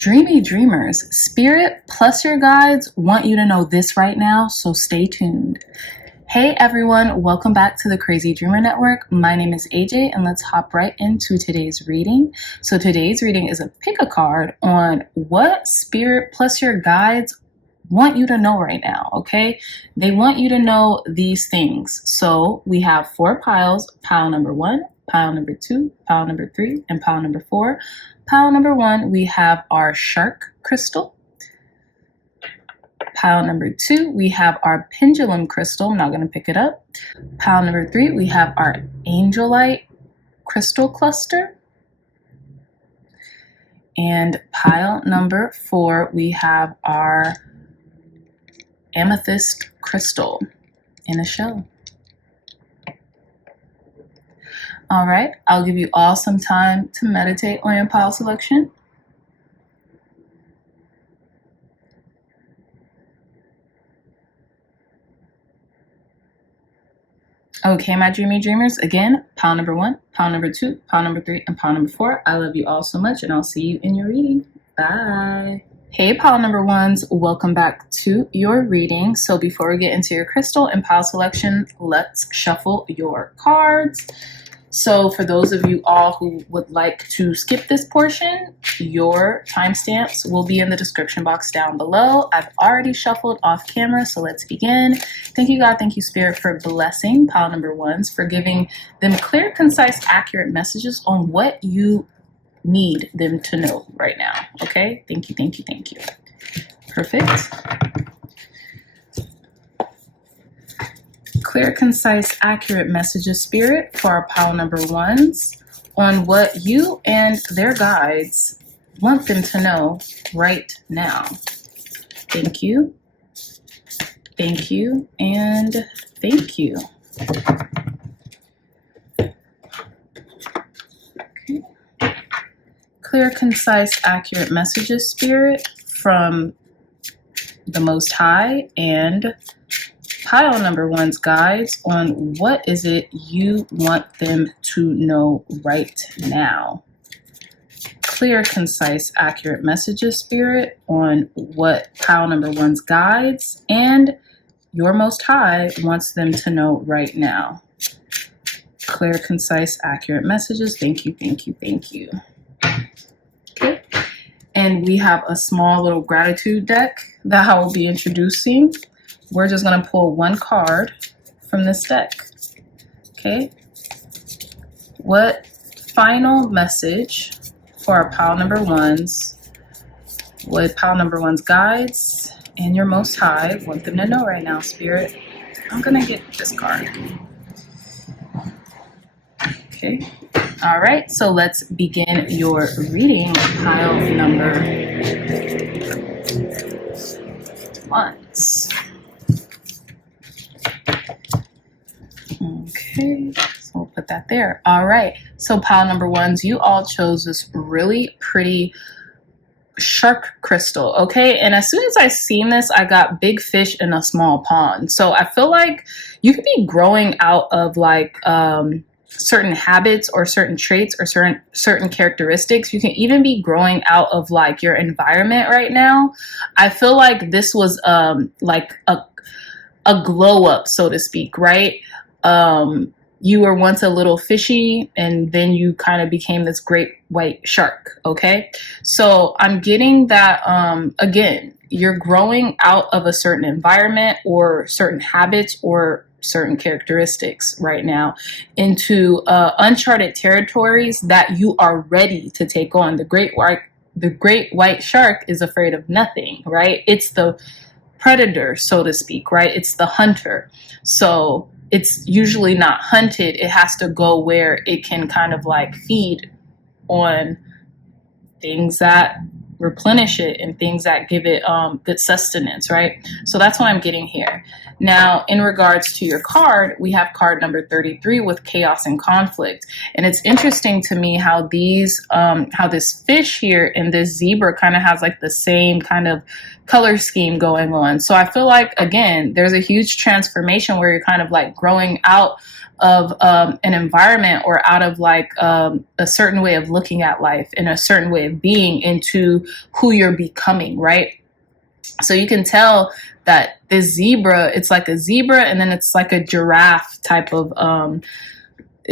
Dreamy dreamers, spirit plus your guides want you to know this right now, so stay tuned. Hey everyone, welcome back to the Crazy Dreamer Network. My name is AJ and let's hop right into today's reading. So today's reading is a pick a card on what spirit plus your guides want you to know right now, okay? They want you to know these things. So we have 4 piles, pile number 1, pile number 2, pile number 3, and pile number 4. Pile number 1, we have our shark crystal. Pile number 2, we have our pendulum crystal. I'm not going to pick it up. Pile number 3, we have our angelite crystal cluster. And pile number 4, we have our amethyst crystal in a shell. All right, I'll give you all some time to meditate on your pile selection. Okay, my dreamy dreamers, again, pile number 1, pile number 2, pile number 3, and pile number 4. I love you all so much, and I'll see you in your reading. Bye. Hey, pile number 1s, welcome back to your reading. So before we get into your crystal and pile selection, let's shuffle your cards. So for those of you all who would like to skip this portion, your timestamps will be in the description box down below. I've already shuffled off camera, so let's begin. Thank you, God. Thank you, Spirit, for blessing pile number 1s, for giving them clear, concise, accurate messages on what you need them to know right now. Okay? Thank you, thank you, thank you. Perfect. Clear, concise, accurate messages, Spirit, for our pile number 1s on what you and their guides want them to know right now. Thank you, and thank you. Okay. Clear, concise, accurate messages, Spirit, from the Most High and pile number 1's guides on what is it you want them to know right now. Clear, concise, accurate messages, Spirit, on what pile number 1's guides and your Most High wants them to know right now. Clear, concise, accurate messages. Thank you, thank you, thank you. Okay. And we have a small little gratitude deck that I will be introducing. We're just going to pull 1 card from this deck. Okay. What final message for our pile number 1s, what pile number 1's guides and your Most High want them to know right now, Spirit? I'm going to get this card. Okay. All right. So let's begin your reading, pile number 1s. Okay, so we'll put that there. All right, so pile number 1s, you all chose this really pretty shark crystal, okay? And as soon as I seen this, I got big fish in a small pond. So I feel like you could be growing out of like certain habits or certain traits or certain characteristics. You can even be growing out of like your environment right now. I feel like this was like a glow up, so to speak, right? You were once a little fishy and then you kind of became this great white shark. Okay. So I'm getting that, again, you're growing out of a certain environment or certain habits or certain characteristics right now into uncharted territories that you are ready to take on. The great white shark is afraid of nothing, right? It's the predator, so to speak, right? It's the hunter. So it's usually not hunted. It has to go where it can kind of like feed on things that replenish it and things that give it good sustenance, right? So that's what I'm getting here. Now, in regards to your card, we have card number 33 with chaos and conflict. And it's interesting to me how these, how this fish here and this zebra kind of has like the same kind of color scheme going on. So I feel like, again, there's a huge transformation where you're kind of like growing out an environment, or out of like a certain way of looking at life and a certain way of being, into who you're becoming, right? So you can tell that this zebra, it's like a zebra, and then it's like a giraffe type of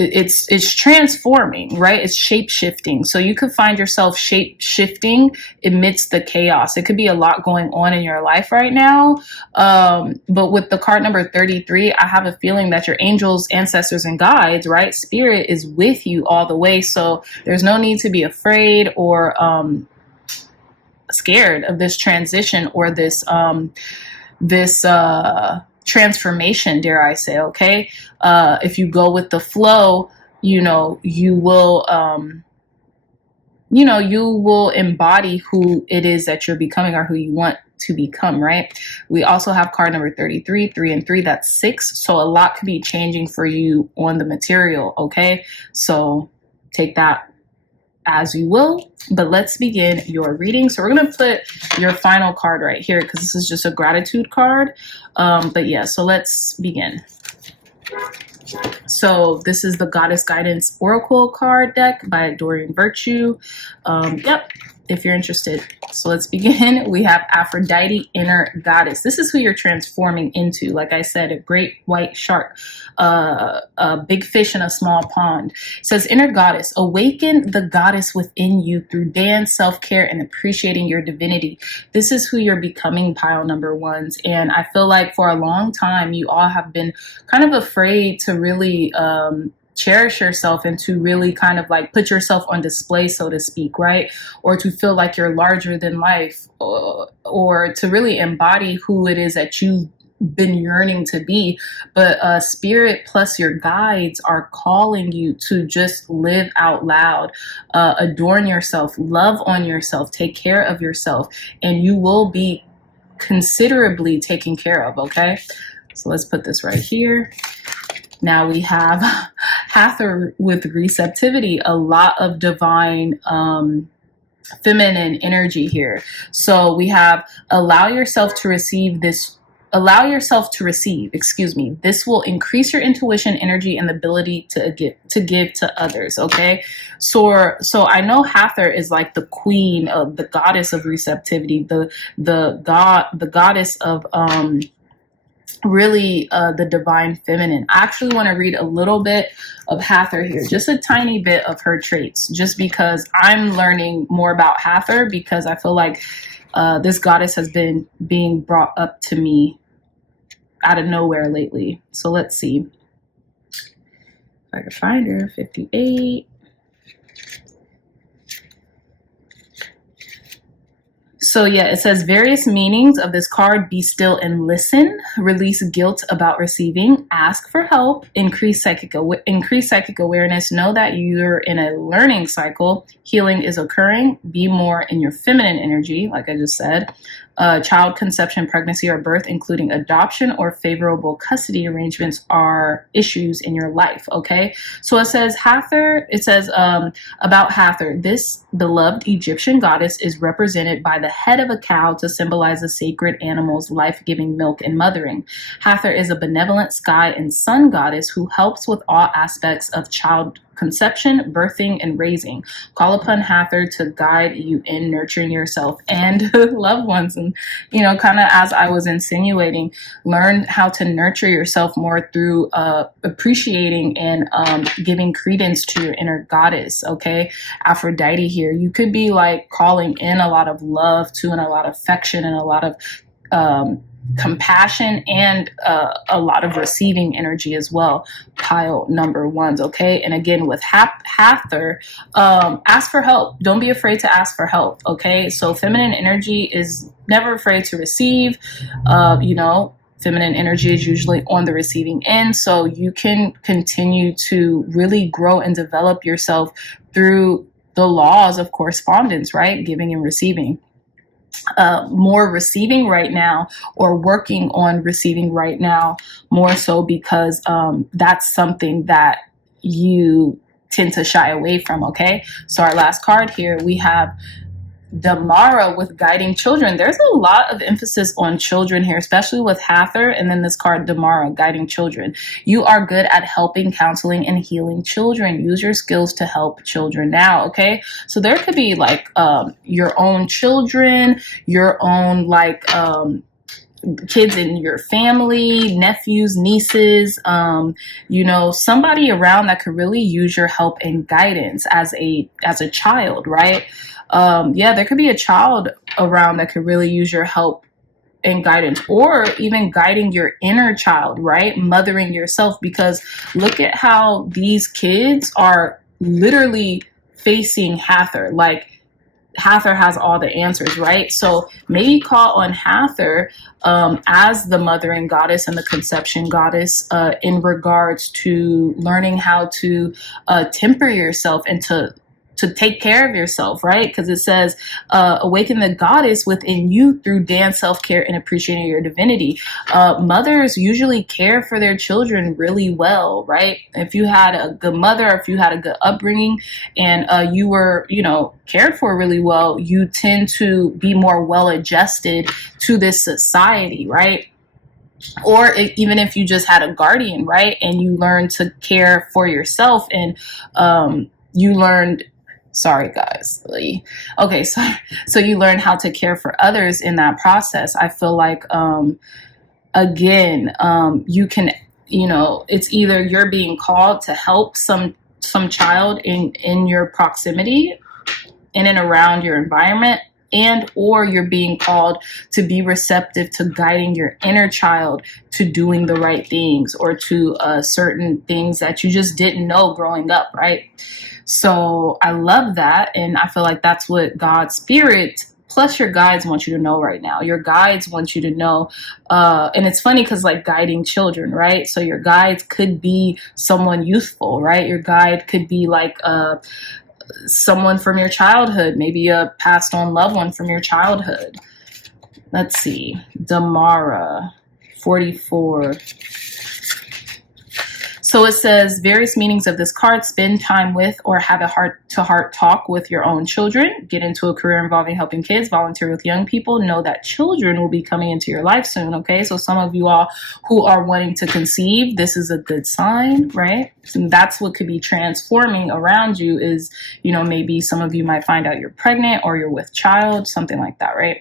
it's transforming, right? It's shape shifting. So you could find yourself shape shifting amidst the chaos. It could be a lot going on in your life right now. But with the card number 33, I have a feeling that your angels, ancestors, and guides, right? Spirit is with you all the way. So there's no need to be afraid or scared of this transition, or this transformation, dare I say. Okay, if you go with the flow, you will you will embody who it is that you're becoming, or who you want to become, right? We also have card number 33, 3 and 3, that's 6. So a lot could be changing for you on the material. Okay, so take that as you will, but let's begin your reading. So we're going to put your final card right here, because this is just a gratitude card. But yeah, so let's begin. So this is the Goddess Guidance Oracle card deck by Doreen Virtue. Yep, if you're interested. So let's begin. We have Aphrodite, Inner Goddess. This is who you're transforming into. Like I said, a great white shark, a big fish in a small pond. It says, Inner Goddess, awaken the goddess within you through dance, self-care, and appreciating your divinity. This is who you're becoming, pile number ones. And I feel like for a long time, you all have been kind of afraid to really cherish yourself, and to really kind of like put yourself on display, so to speak, right? Or to feel like you're larger than life, or to really embody who it is that you've been yearning to be. But Spirit plus your guides are calling you to just live out loud, adorn yourself, love on yourself, take care of yourself, and you will be considerably taken care of. Okay, so let's put this right here. Now we have Hathor with receptivity, a lot of divine feminine energy here. So we have allow yourself to receive, this will increase your intuition, energy, and the ability to give to others. Okay, so I know Hathor is like the queen of, the goddess of receptivity, the goddess of really the divine feminine. I actually want to read a little bit of Hathor here, just a tiny bit of her traits, just because I'm learning more about Hathor, because I feel like this goddess has been being brought up to me out of nowhere lately. So let's see if I can find her. 58. So yeah, it says various meanings of this card: be still and listen, release guilt about receiving, ask for help, increase psychic awareness, know that you're in a learning cycle, healing is occurring, be more in your feminine energy, like I just said, child conception, pregnancy, or birth, including adoption or favorable custody arrangements, are issues in your life. Okay, so it says Hathor, about Hathor, this beloved Egyptian goddess is represented by the head of a cow to symbolize the sacred animal's life-giving milk and mothering. Hathor is a benevolent sky and sun goddess who helps with all aspects of child conception, birthing, and raising. Call upon Hathor to guide you in nurturing yourself and loved ones. And, kind of as I was insinuating, learn how to nurture yourself more through appreciating and giving credence to your inner goddess. Okay, Aphrodite here. You could be like calling in a lot of love too, and a lot of affection, and a lot of compassion, and a lot of receiving energy as well, pile number ones. Okay, and again with Hathor, ask for help. Don't be afraid to ask for help. Okay, so feminine energy is never afraid to receive. Feminine energy is usually on the receiving end, so you can continue to really grow and develop yourself through the laws of correspondence, right? Giving and receiving. More receiving right now, or working on receiving right now, more so because that's something that you tend to shy away from. Okay, so our last card here, we have Damara with guiding children. There's a lot of emphasis on children here, especially with Hather, and then this card Damara, guiding children. You are good at helping, counseling, and healing children. Use your skills to help children now, okay? So there could be like your own children, your own like kids in your family, nephews, nieces, you know, somebody around that could really use your help and guidance as a child, right? Yeah, there could be a child around that could really use your help and guidance, or even guiding your inner child, right? Mothering yourself, because look at how these kids are literally facing Hather. Like, Hather has all the answers, right? So maybe call on Hather as the mothering goddess and the conception goddess in regards to learning how to temper yourself and to take care of yourself, right? Because it says, awaken the goddess within you through dance, self-care, and appreciating your divinity. Mothers usually care for their children really well, right? If you had a good mother, if you had a good upbringing, and you were, you know, cared for really well, you tend to be more well-adjusted to this society, right? Or even if you just had a guardian, right? And you learned to care for yourself, and you learned, sorry guys, okay, so you learn how to care for others in that process. I feel like again, you can, you know, it's either you're being called to help some child in your proximity, in and around your environment, and or you're being called to be receptive to guiding your inner child to doing the right things, or to certain things that you just didn't know growing up, right? So I love that, and I feel like that's what God's spirit plus your guides want you to know right now. Your guides want you to know, and it's funny because like guiding children, right? So your guides could be someone youthful, right? Your guide could be like someone from your childhood, maybe a passed on loved one from your childhood. Let's see, Damara, 44. So it says, various meanings of this card: spend time with or have a heart-to-heart talk with your own children, get into a career involving helping kids, volunteer with young people, know that children will be coming into your life soon, okay? So some of you all who are wanting to conceive, this is a good sign, right? And that's what could be transforming around you is, you know, maybe some of you might find out you're pregnant or you're with child, something like that, right?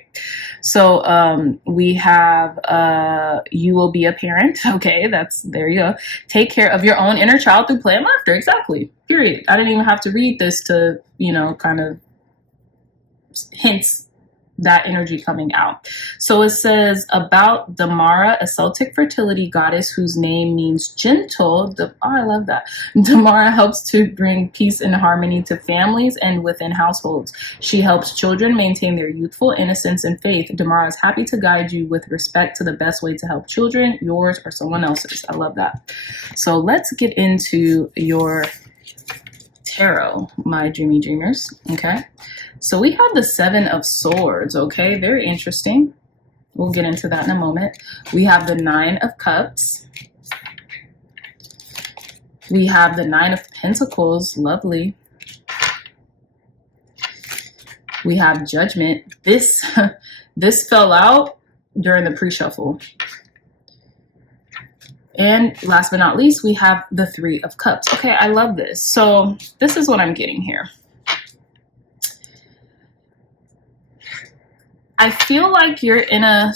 So we have you will be a parent, okay? There you go. Take care of your own inner child through play and laughter. Exactly. Period. I didn't even have to read this to, you know, kind of hints that energy coming out. So it says about Damara, a Celtic fertility goddess whose name means gentle. I love that. Damara helps to bring peace and harmony to families and within households. She helps children maintain their youthful innocence and faith. Damara is happy to guide you with respect to the best way to help children, yours or someone else's. I love that. So let's get into your tarot, my dreamy dreamers. Okay. So we have the Seven of Swords, okay? Very interesting. We'll get into that in a moment. We have the Nine of Cups. We have the Nine of Pentacles, lovely. We have Judgment. This fell out during the pre-shuffle. And last but not least, we have the Three of Cups. Okay, I love this. So this is what I'm getting here. I feel like you're in a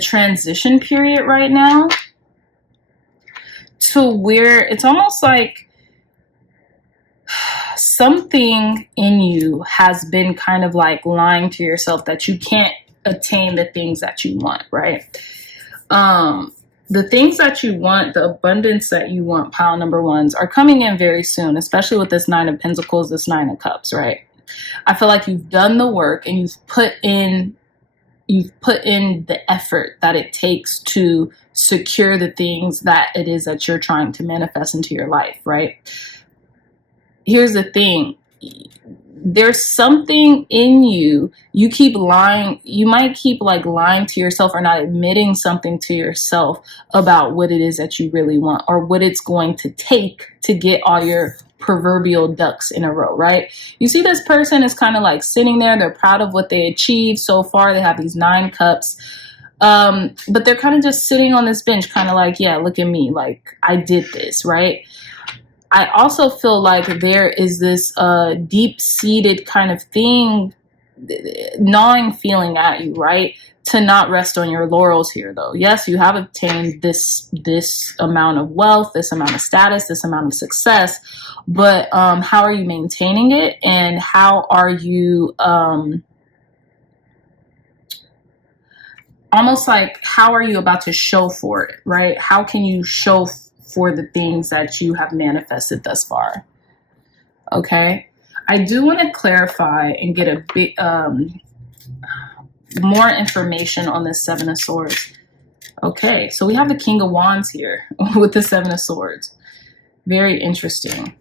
transition period right now to where it's almost like something in you has been kind of like lying to yourself that you can't attain the things that you want, right? The things that you want, the abundance that you want, pile number ones, are coming in very soon, especially with this Nine of Pentacles, this Nine of Cups, right? I feel like you've done the work and you've put in the effort that it takes to secure the things that it is that you're trying to manifest into your life, right? Here's the thing. There's something in you. You keep lying. You might keep like lying to yourself or not admitting something to yourself about what it is that you really want or what it's going to take to get all your proverbial ducks in a row, right? You see this person is kind of like sitting there. They're proud of what they achieved so far. They have these 9 cups. But they're kind of just sitting on this bench, kind of like, yeah, look at me. Like, I did this, right? I also feel like there is this deep-seated kind of thing, gnawing feeling at you, right? To not rest on your laurels here, though. Yes, you have obtained this amount of wealth, this amount of status, this amount of success, but how are you maintaining it, and how are you almost like, how are you about to show for it, right? How can you show for the things that you have manifested thus far? Okay, I do want to clarify and get a bit more information on the 7 of Swords. Okay, so we have the King of Wands here with the 7 of Swords. Very interesting.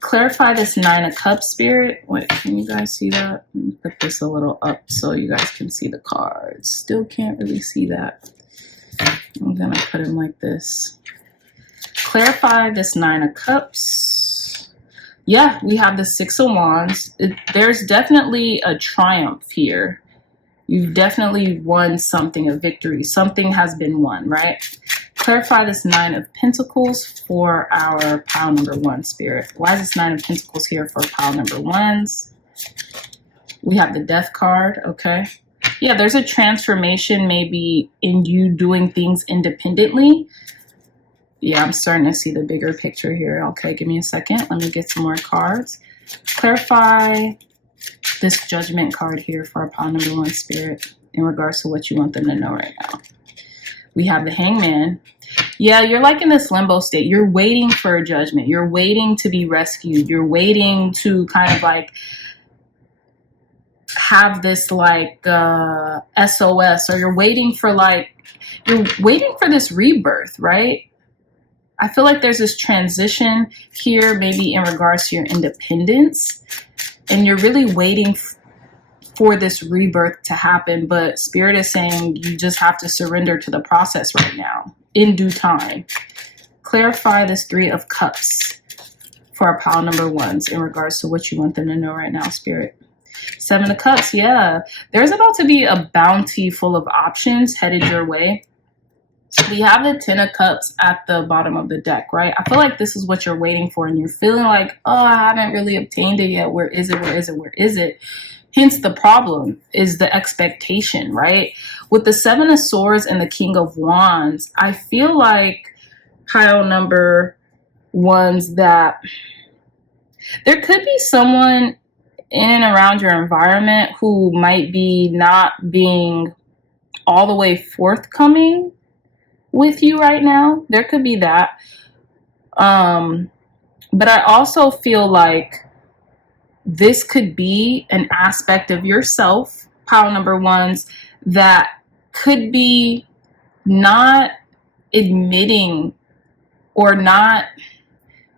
Clarify this 9 of Cups, Spirit. Wait, can you guys see that? Let me put this a little up so you guys can see the cards. Still can't really see that. I'm gonna put him like this. Clarify this 9 of Cups. Yeah, we have the 6 of Wands. There's definitely a triumph here. You've definitely won something, a victory. Something has been won, right? Clarify this 9 of Pentacles for our pile number 1, Spirit. Why is this 9 of Pentacles here for pile number 1s? We have the Death card, okay. Yeah, there's a transformation maybe in you doing things independently. Yeah, I'm starting to see the bigger picture here. Okay, give me a second. Let me get some more cards. Clarify this Judgment card here for our pile number 1, Spirit, in regards to what you want them to know right now. We have the Hangman. Yeah, you're like in this limbo state. You're waiting for a judgment. You're waiting to be rescued. You're waiting to kind of like have this like SOS, or you're waiting for this rebirth, right? I feel like there's this transition here, maybe in regards to your independence, and you're really waiting for this rebirth to happen, but Spirit is saying you just have to surrender to the process right now, in due time. Clarify this 3 of Cups for our pile number 1s in regards to what you want them to know right now, Spirit. 7 of Cups, yeah. There's about to be a bounty full of options headed your way. We have the 10 of Cups at the bottom of the deck, right? I feel like this is what you're waiting for, and you're feeling like, oh, I haven't really obtained it yet. Where is it? Where is it? Where is it? Hence, the problem is the expectation, right? With the 7 of Swords and the King of Wands, I feel like pile number 1s that there could be someone in and around your environment who might be not being all the way forthcoming with you right now. There could be that. But I also feel like this could be an aspect of yourself, pile number 1s, that could be not admitting or not,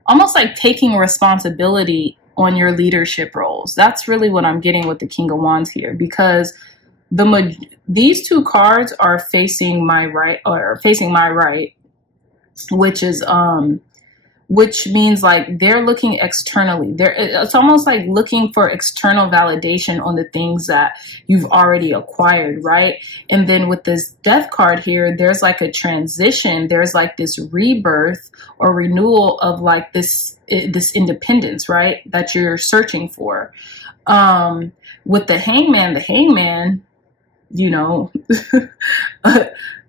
almost like taking responsibility on your leadership roles. That's really what I'm getting with the King of Wands here, because these 2 cards are facing my right, which means like they're looking externally. It's almost like looking for external validation on the things that you've already acquired, right? And then with this Death card here, there's like a transition. There's like this rebirth or renewal of like this independence, right? That you're searching for. With the Hangman, you know,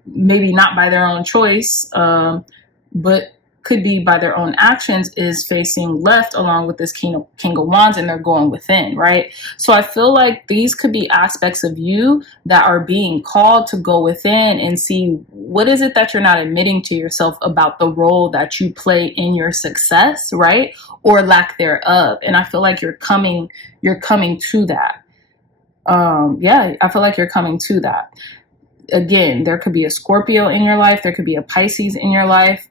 maybe not by their own choice, but could be by their own actions, is facing left along with this King of Wands, and they're going within, right? So I feel like these could be aspects of you that are being called to go within and see what is it that you're not admitting to yourself about the role that you play in your success, right? Or lack thereof. And I feel like you're coming to that. Yeah, I feel like you're coming to that. Again, there could be a Scorpio in your life. There could be a Pisces in your life.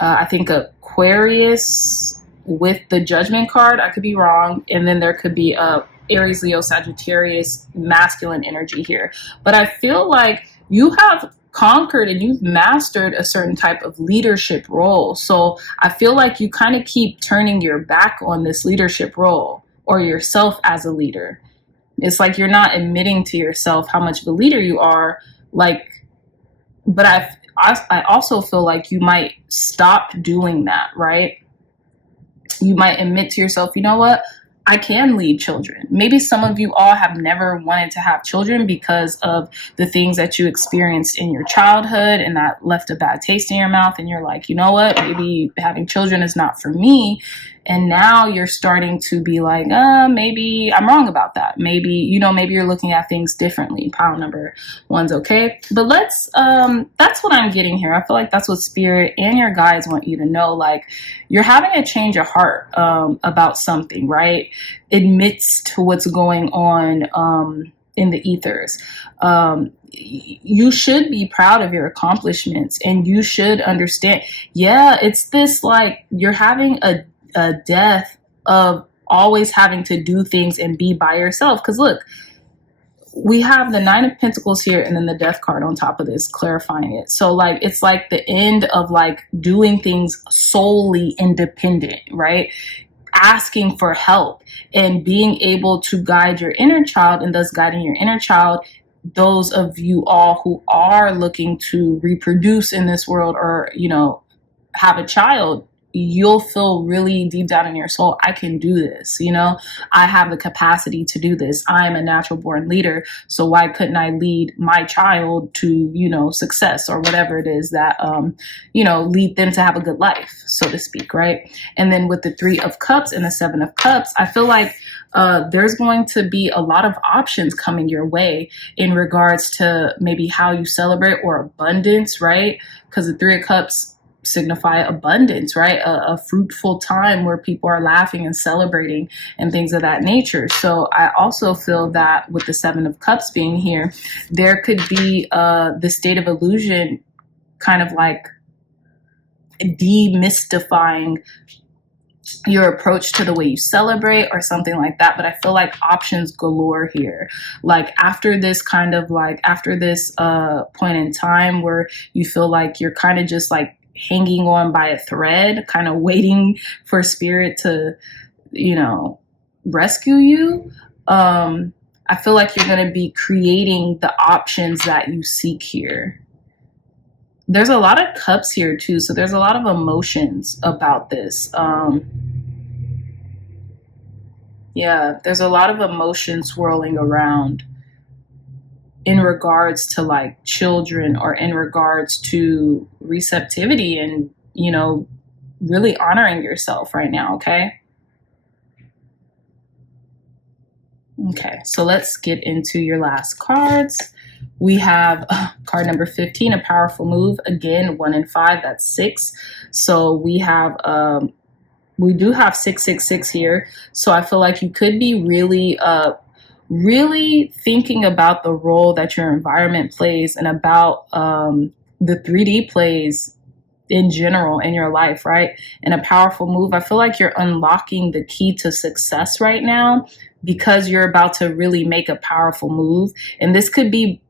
I think Aquarius with the Judgment card. I could be wrong. And then there could be a Aries, Leo, Sagittarius, masculine energy here. But I feel like you have conquered and you've mastered a certain type of leadership role. So I feel like you kind of keep turning your back on this leadership role or yourself as a leader. It's like you're not admitting to yourself how much of a leader you are. Like, but I also feel like you might stop doing that, right? You might admit to yourself, you know what? I can lead children. Maybe some of you all have never wanted to have children because of the things that you experienced in your childhood and that left a bad taste in your mouth. And you're like, you know what? Maybe having children is not for me. And now you're starting to be like, maybe I'm wrong about that. Maybe, maybe you're looking at things differently. Pile number one's okay. But that's what I'm getting here. I feel like that's what spirit and your guides want you to know. Like, you're having a change of heart about something, right? Admits to what's going on in the ethers. You should be proud of your accomplishments, and you should understand. Yeah, it's this like you're having a death of always having to do things and be by yourself. Because look, we have the Nine of Pentacles here and then the Death card on top of this, clarifying it. So like, it's like the end of like doing things solely independent, right? Asking for help and being able to guide your inner child, and thus guiding your inner child. Those of you all who are looking to reproduce in this world or, have a child, you'll feel really deep down in your soul, I can do this. I have the capacity to do this. I'm a natural born leader. So why couldn't I lead my child to, success or whatever it is that, lead them to have a good life, so to speak. Right. And then with the Three of Cups and the Seven of Cups, I feel like there's going to be a lot of options coming your way in regards to maybe how you celebrate or abundance, right? Because the Three of Cups signify abundance, right? A fruitful time where people are laughing and celebrating and things of that nature. So I also feel that with the Seven of Cups being here, there could be the state of illusion kind of like demystifying your approach to the way you celebrate or something like that. But I feel like options galore here. Like after this point in time where you feel like you're kind of just like hanging on by a thread, kind of waiting for spirit to, rescue you. I feel like you're going to be creating the options that you seek here. There's a lot of cups here too. So there's a lot of emotions about this. Yeah, there's a lot of emotions swirling around in regards to like children or in regards to receptivity and, really honoring yourself right now. Okay. Okay. So let's get into your last cards. We have card number 15, a powerful move. Again, 1 and 5, that's 6. So we do have 666 here. So I feel like you could be really thinking about the role that your environment plays and about the 3D plays in general in your life, right? And a powerful move. I feel like you're unlocking the key to success right now because you're about to really make a powerful move. And this could be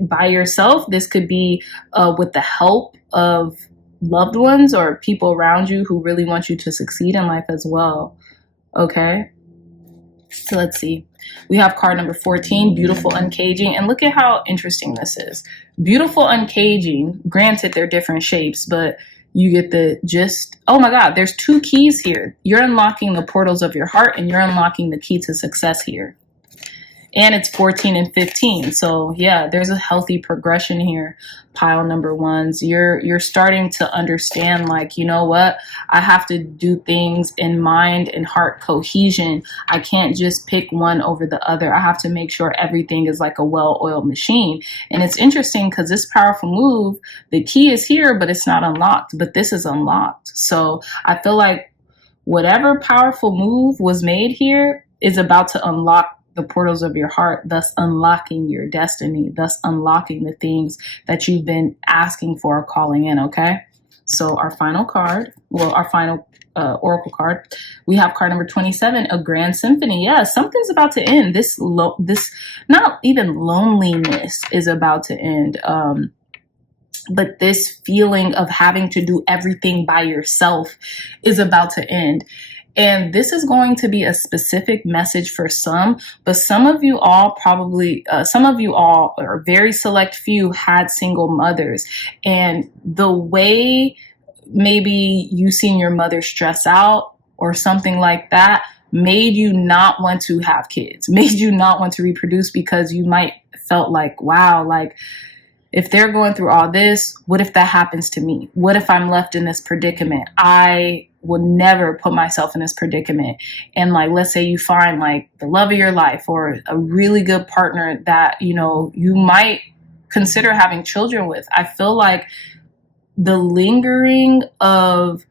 by yourself. This could be with the help of loved ones or people around you who really want you to succeed in life as well. Okay. So let's see. We have card number 14, beautiful uncaging. And look at how interesting this is. Beautiful uncaging. Granted, they're different shapes, but you get the gist. Oh my God, there's 2 keys here. You're unlocking the portals of your heart and you're unlocking the key to success here. And it's 14 and 15. So yeah, there's a healthy progression here. Pile number ones. You're starting to understand, like, you know what? I have to do things in mind and heart cohesion. I can't just pick one over the other. I have to make sure everything is like a well-oiled machine. And it's interesting because this powerful move, the key is here, but it's not unlocked. But this is unlocked. So I feel like whatever powerful move was made here is about to unlock the portals of your heart, thus unlocking your destiny, thus unlocking the things that you've been asking for or calling in. Okay. So our final card, our final oracle card, we have card number 27, a grand symphony. Yeah, something's about to end. This not even loneliness is about to end. but this feeling of having to do everything by yourself is about to end. And this is going to be a specific message for some, but some of you all or a very select few, had single mothers. And the way maybe you seen your mother stress out or something like that made you not want to have kids, made you not want to reproduce, because you might felt like, wow, like, if they're going through all this, what if that happens to me? What if I'm left in this predicament? I would never put myself in this predicament. And like, let's say you find like the love of your life or a really good partner that, you know, you might consider having children with. I feel like the lingering of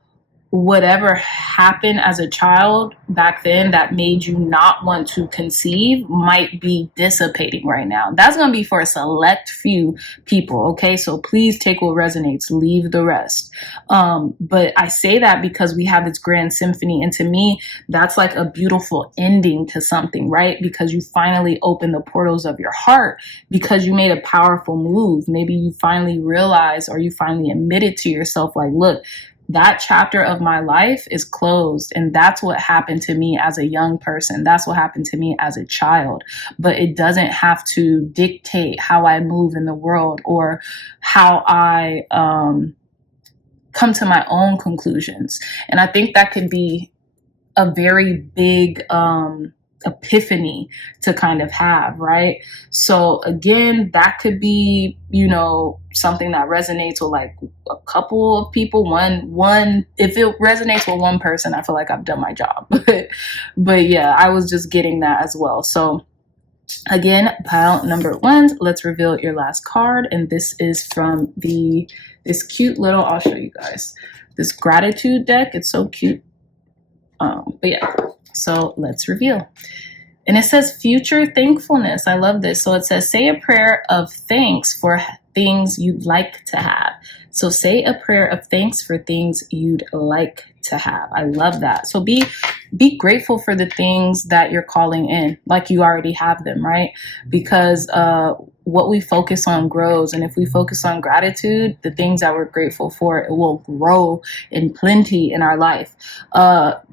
whatever happened as a child back then that made you not want to conceive might be dissipating right now. That's going to be for a select few people. Okay. So please take what resonates, leave the rest. But I say that because we have this grand symphony. And to me, that's like a beautiful ending to something, right? Because you finally open the portals of your heart because you made a powerful move. Maybe you finally realized, or you finally admitted to yourself, like, look, that chapter of my life is closed. And that's what happened to me as a young person. That's what happened to me as a child. But it doesn't have to dictate how I move in the world or how I come to my own conclusions. And I think that could be a very big epiphany to kind of have, right? So again, that could be, you know, something that resonates with like a couple of people. One, if it resonates with one person, I feel like I've done my job. But yeah, I was just getting that as well. So again, pile number 1, let's reveal your last card. And this is from this cute little, I'll show you guys, this gratitude deck. It's so cute. But yeah, so let's reveal. And it says future thankfulness. I love this. So it says, say a prayer of thanks for things you'd like to have. So say a prayer of thanks for things you'd like to have. I love that. So be grateful for the things that you're calling in, like you already have them, right? Because what we focus on grows. And if we focus on gratitude, the things that we're grateful for, it will grow in plenty in our life.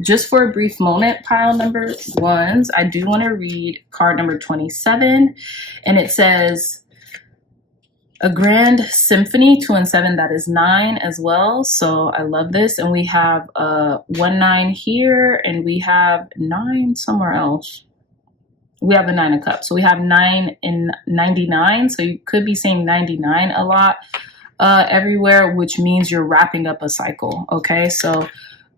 Just for a brief moment, pile number 1s, I do want to read card number 27. And it says, a grand symphony, 2 and 7, that is 9 as well. So I love this. And we have 1 9 here, and we have 9 somewhere else. We have the 9 of cups. So we have 9 and 99. So you could be saying 99 a lot everywhere, which means you're wrapping up a cycle. Okay, so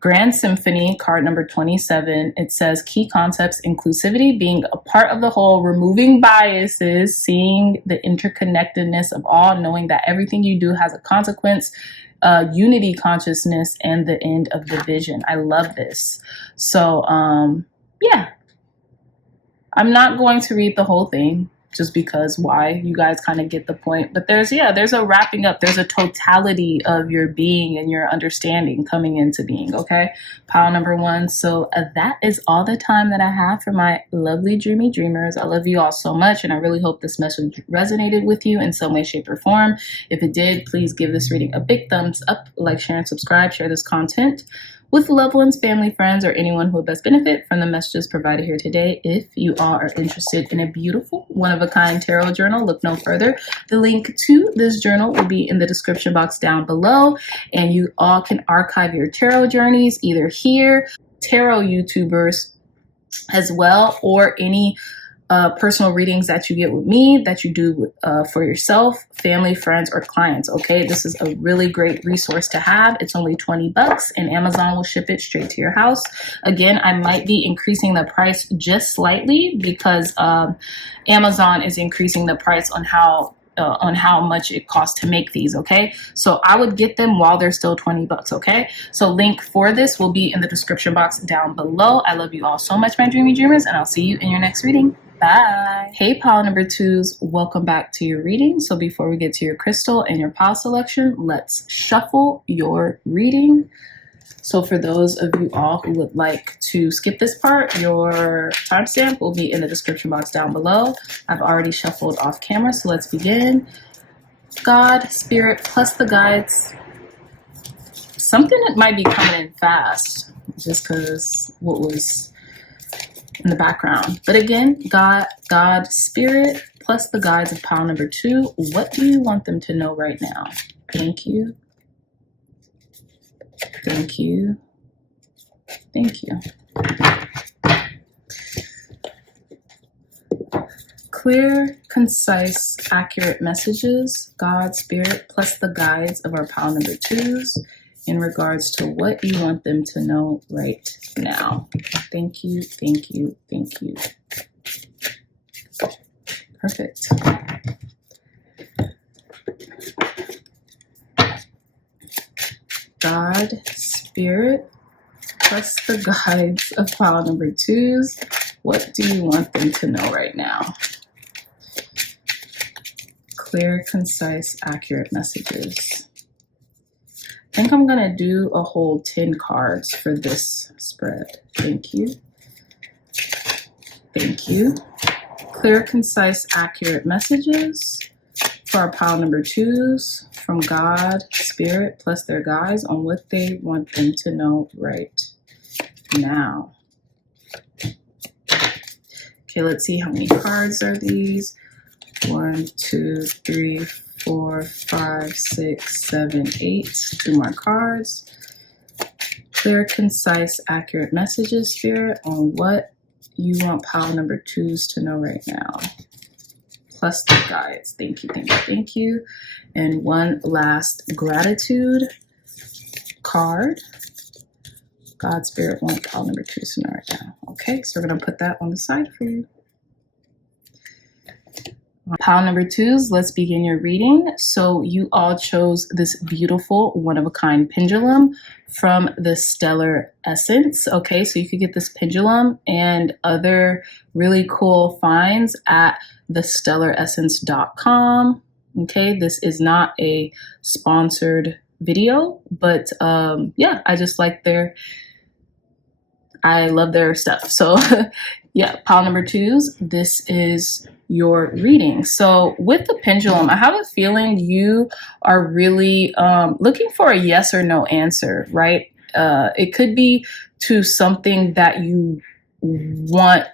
Grand Symphony, card number 27, it says key concepts: inclusivity, being a part of the whole, removing biases, seeing the interconnectedness of all, knowing that everything you do has a consequence, unity consciousness, and the end of division. I love this. So, yeah, I'm not going to read the whole thing, just because why? You guys kind of get the point. But there's a wrapping up. There's a totality of your being and your understanding coming into being, okay? Pile number 1. So that is all the time that I have for my lovely dreamy dreamers. I love you all so much, and I really hope this message resonated with you in some way, shape, or form. If it did, please give this reading a big thumbs up, like, share, and subscribe. Share this content with loved ones, family, friends, or anyone who would best benefit from the messages provided here today. If you all are interested in a beautiful, one-of-a-kind tarot journal, look no further. The link to this journal will be in the description box down below, and you all can archive your tarot journeys either here, tarot YouTubers as well, or any personal readings that you get with me, that you do for yourself, family, friends, or clients. Okay, this is a really great resource to have. It's only $20, and Amazon will ship it straight to your house. Again, I might be increasing the price just slightly because Amazon is increasing the price on how much it costs to make these. Okay, so I would get them while they're still $20. Okay, so link for this will be in the description box down below. I love you all so much, my dreamy dreamers, and I'll see you in your next reading. Bye. Hey, pile number 2s, welcome back to your reading. So before we get to your crystal and your pile selection, let's shuffle your reading. So for those of you all who would like to skip this part, your timestamp will be in the description box down below. I've already shuffled off camera, so let's begin. God, spirit, plus the guides. Something that might be coming in fast, just because what was in the background. But again, God, spirit, plus the guides of pile number 2. What do you want them to know right now? Thank you. Thank you. Thank you. Clear, concise, accurate messages, God, spirit, plus the guides of our pile number 2s in regards to what you want them to know right now. Thank you, thank you, thank you. Perfect. God, spirit, plus the guides of pile number 2s. What do you want them to know right now? Clear, concise, accurate messages. I think I'm going to do a whole 10 cards for this spread. Thank you. Thank you. Clear, concise, accurate messages for our pile number 2s from God, spirit, plus their guides on what they want them to know right now. Okay, let's see how many cards are these. 1, 2, 3, 4, 5, 6, 7, 8. 2 more cards. Clear, concise, accurate messages, spirit, on what you want pile number 2s to know right now. Plus the guides. Thank you, thank you, thank you. And one last gratitude card. God, spirit, want pile number 2s to know right now. Okay, so we're going to put that on the side for you. Pile number 2s, let's begin your reading. So you all chose this beautiful one-of-a-kind pendulum from the Stellar Essence. Okay, so you could get this pendulum and other really cool finds at thestellaressence.com. Okay, this is not a sponsored video, but yeah, I just like I love their stuff. So yeah, pile number 2s, this is your reading. So with the pendulum, I have a feeling you are really looking for a yes or no answer, right? It could be to something that you want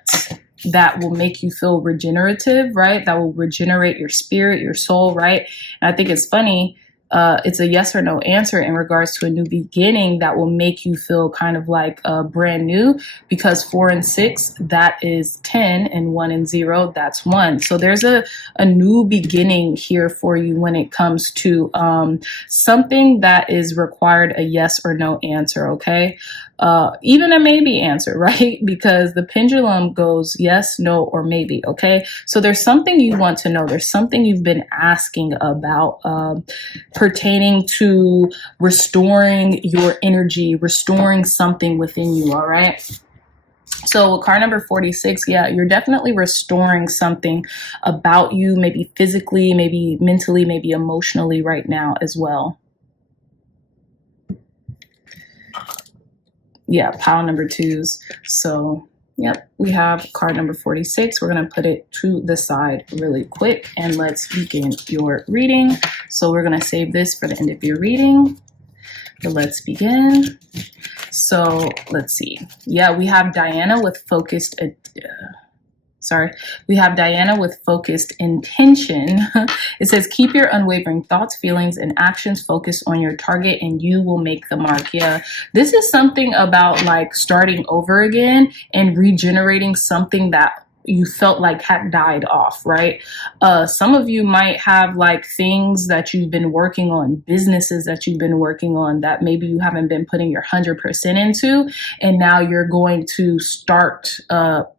that will make you feel regenerative, right? That will regenerate your spirit, your soul, right? And I think it's funny. It's a yes or no answer in regards to a new beginning that will make you feel kind of like brand new, because 4 and 6, that is 10, and 1 and 0, that's 1. So there's a new beginning here for you when it comes to something that is required a yes or no answer, okay? Even a maybe answer, right? Because the pendulum goes yes, no, or maybe, okay? So there's something you want to know. There's something you've been asking about pertaining to restoring your energy, restoring something within you, all right? So card number 46, yeah, you're definitely restoring something about you, maybe physically, maybe mentally, maybe emotionally right now as well. Yeah, pile number 2s. So, yep, we have card number 46. We're going to put it to the side really quick, and let's begin your reading. So we're going to save this for the end of your reading. But let's begin. So let's see. Yeah, we have Diana with focused we have Diana with focused intention. It says, keep your unwavering thoughts, feelings, and actions focused on your target, and you will make the mark. Yeah, this is something about like starting over again and regenerating something that you felt like had died off, right? Some of you might have like things that you've been working on, businesses that you've been working on that maybe you haven't been putting your 100% into, and now you're going to start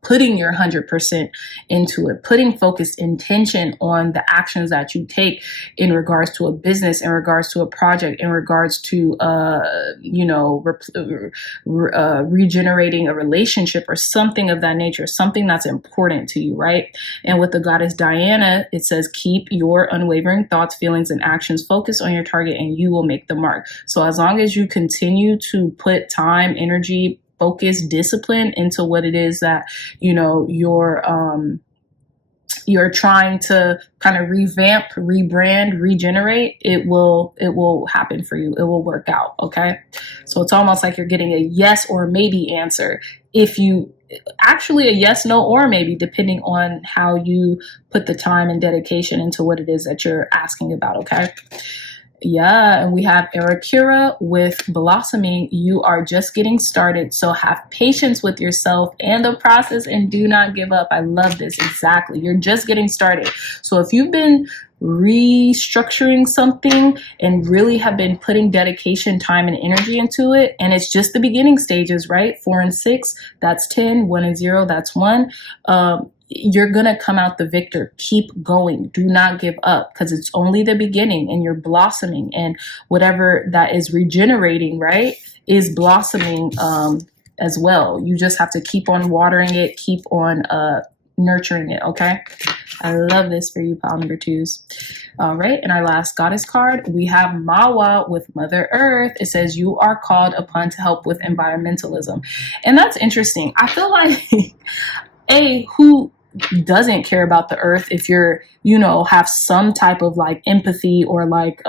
putting your 100% into it, putting focused intention on the actions that you take in regards to a business, in regards to a project, in regards to regenerating a relationship or something of that nature, something that's important to you, right? And with the goddess Diana, it says, keep your unwavering thoughts, feelings, and actions focused on your target, and you will make the mark. So as long as you continue to put time, energy, focus, discipline into what it is that, you're you're trying to kind of revamp, rebrand, regenerate, it will happen for you. It will work out. Okay. So it's almost like you're getting a yes or maybe answer. If you actually a yes, no, or maybe, depending on how you put the time and dedication into what it is that you're asking about. Okay. Yeah, and we have Arakira with blossoming. You are just getting started, so have patience with yourself and the process and do not give up. I love this. Exactly. You're just getting started. So if you've been restructuring something and really have been putting dedication, time, and energy into it, and it's just the beginning stages, right? 4 and 6, that's 10, 1 and 0, that's 1. You're going to come out the victor. Keep going. Do not give up, because it's only the beginning and you're blossoming, and whatever that is regenerating, right, is blossoming as well. You just have to keep on watering it, keep on nurturing it. Okay. I love this for you, pile number 2s. All right. And our last goddess card, we have Mawa with Mother Earth. It says you are called upon to help with environmentalism. And that's interesting. I feel like who doesn't care about the earth if you're, have some type of like empathy or like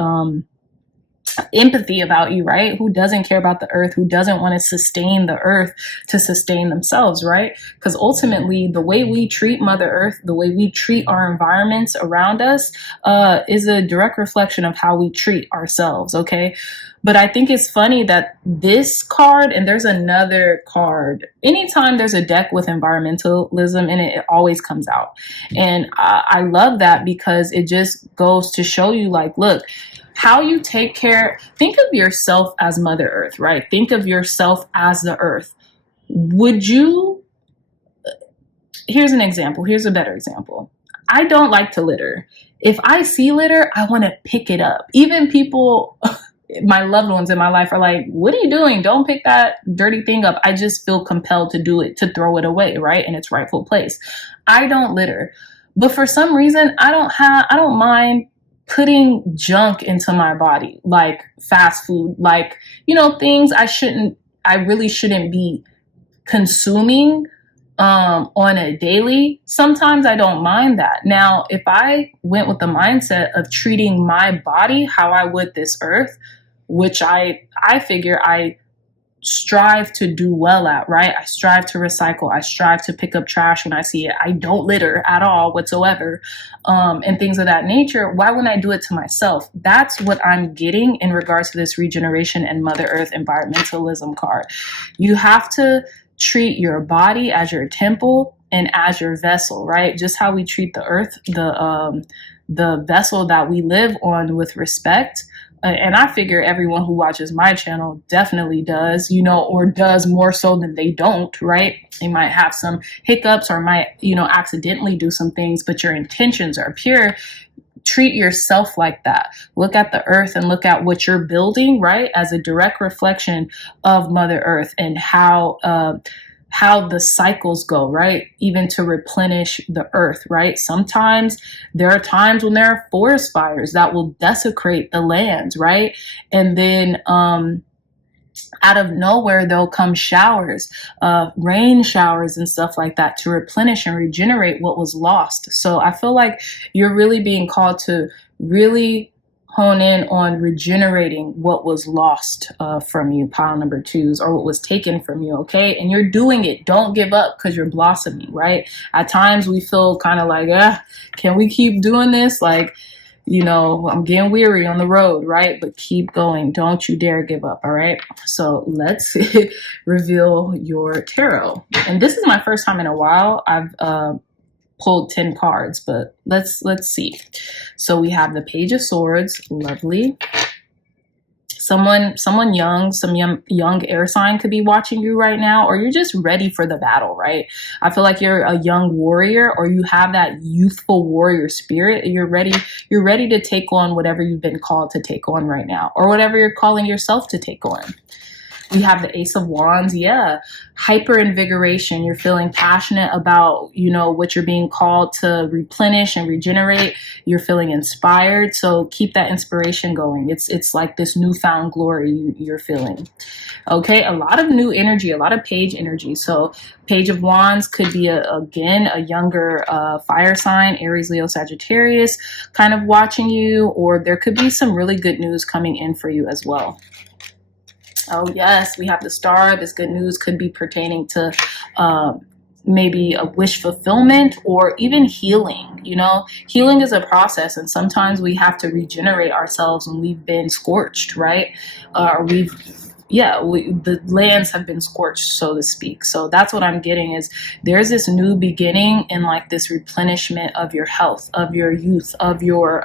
empathy about you, right? Who doesn't care about the earth? Who doesn't want to sustain the earth to sustain themselves, right? Because ultimately, the way we treat Mother Earth, the way we treat our environments around us, is a direct reflection of how we treat ourselves, okay? But I think it's funny that this card, and there's another card, anytime there's a deck with environmentalism in it, it always comes out. And I love that, because it just goes to show you, like, look, how you take care, think of yourself as Mother Earth, right? Think of yourself as the earth. Would you, here's an example. Here's a better example. I don't like to litter. If I see litter, I want to pick it up. Even people, my loved ones in my life are like, what are you doing? Don't pick that dirty thing up. I just feel compelled to do it, to throw it away, right? In its rightful place. I don't litter. But for some reason, I don't mind putting junk into my body, like fast food, like, things I really shouldn't be consuming on a daily. Sometimes I don't mind that. Now, if I went with the mindset of treating my body how I would this earth, which I figure I strive to do well at, right? I strive to recycle. I strive to pick up trash when I see it. I don't litter at all whatsoever, and things of that nature. Why wouldn't I do it to myself? That's what I'm getting in regards to this regeneration and Mother Earth environmentalism card. You have to treat your body as your temple and as your vessel, right? Just how we treat the earth, the vessel that we live on, with respect. And I figure everyone who watches my channel definitely does, or does more so than they don't, right? They might have some hiccups or might, accidentally do some things, but your intentions are pure. Treat yourself like that. Look at the earth and look at what you're building, right? As a direct reflection of Mother Earth and how the cycles go, right? Even to replenish the earth, right? Sometimes there are times when there are forest fires that will desecrate the lands, right? And then out of nowhere, there'll come showers, rain showers and stuff like that, to replenish and regenerate what was lost. So I feel like you're really being called to really hone in on regenerating what was lost from you, pile number 2s, or what was taken from you, okay? And you're doing it. Don't give up, because you're blossoming, right? At times we feel kind of like, can we keep doing this? Like, I'm getting weary on the road, right? But keep going. Don't you dare give up, all right? So let's reveal your tarot. And this is my first time in a while. I've pulled 10 cards, but let's see. So we have the Page of Swords, lovely. Someone young, some young air sign could be watching you right now, or you're just ready for the battle, right? I feel like you're a young warrior, or you have that youthful warrior spirit. You're ready to take on whatever you've been called to take on right now, or whatever you're calling yourself to take on. We have the Ace of Wands. Yeah. Hyper invigoration. You're feeling passionate about, you know, what you're being called to replenish and regenerate. You're feeling inspired. So keep that inspiration going. It's like this newfound glory you're feeling. Okay. A lot of new energy, a lot of page energy. So Page of Wands could be, again, a younger fire sign, Aries, Leo, Sagittarius, kind of watching you, or there could be some really good news coming in for you as well. Oh, yes, we have the Star. This good news could be pertaining to maybe a wish fulfillment or even healing. You know, healing is a process, and sometimes we have to regenerate ourselves when we've been scorched, right? The lands have been scorched, so to speak. So that's what I'm getting is there's this new beginning and like this replenishment of your health, of your youth, of your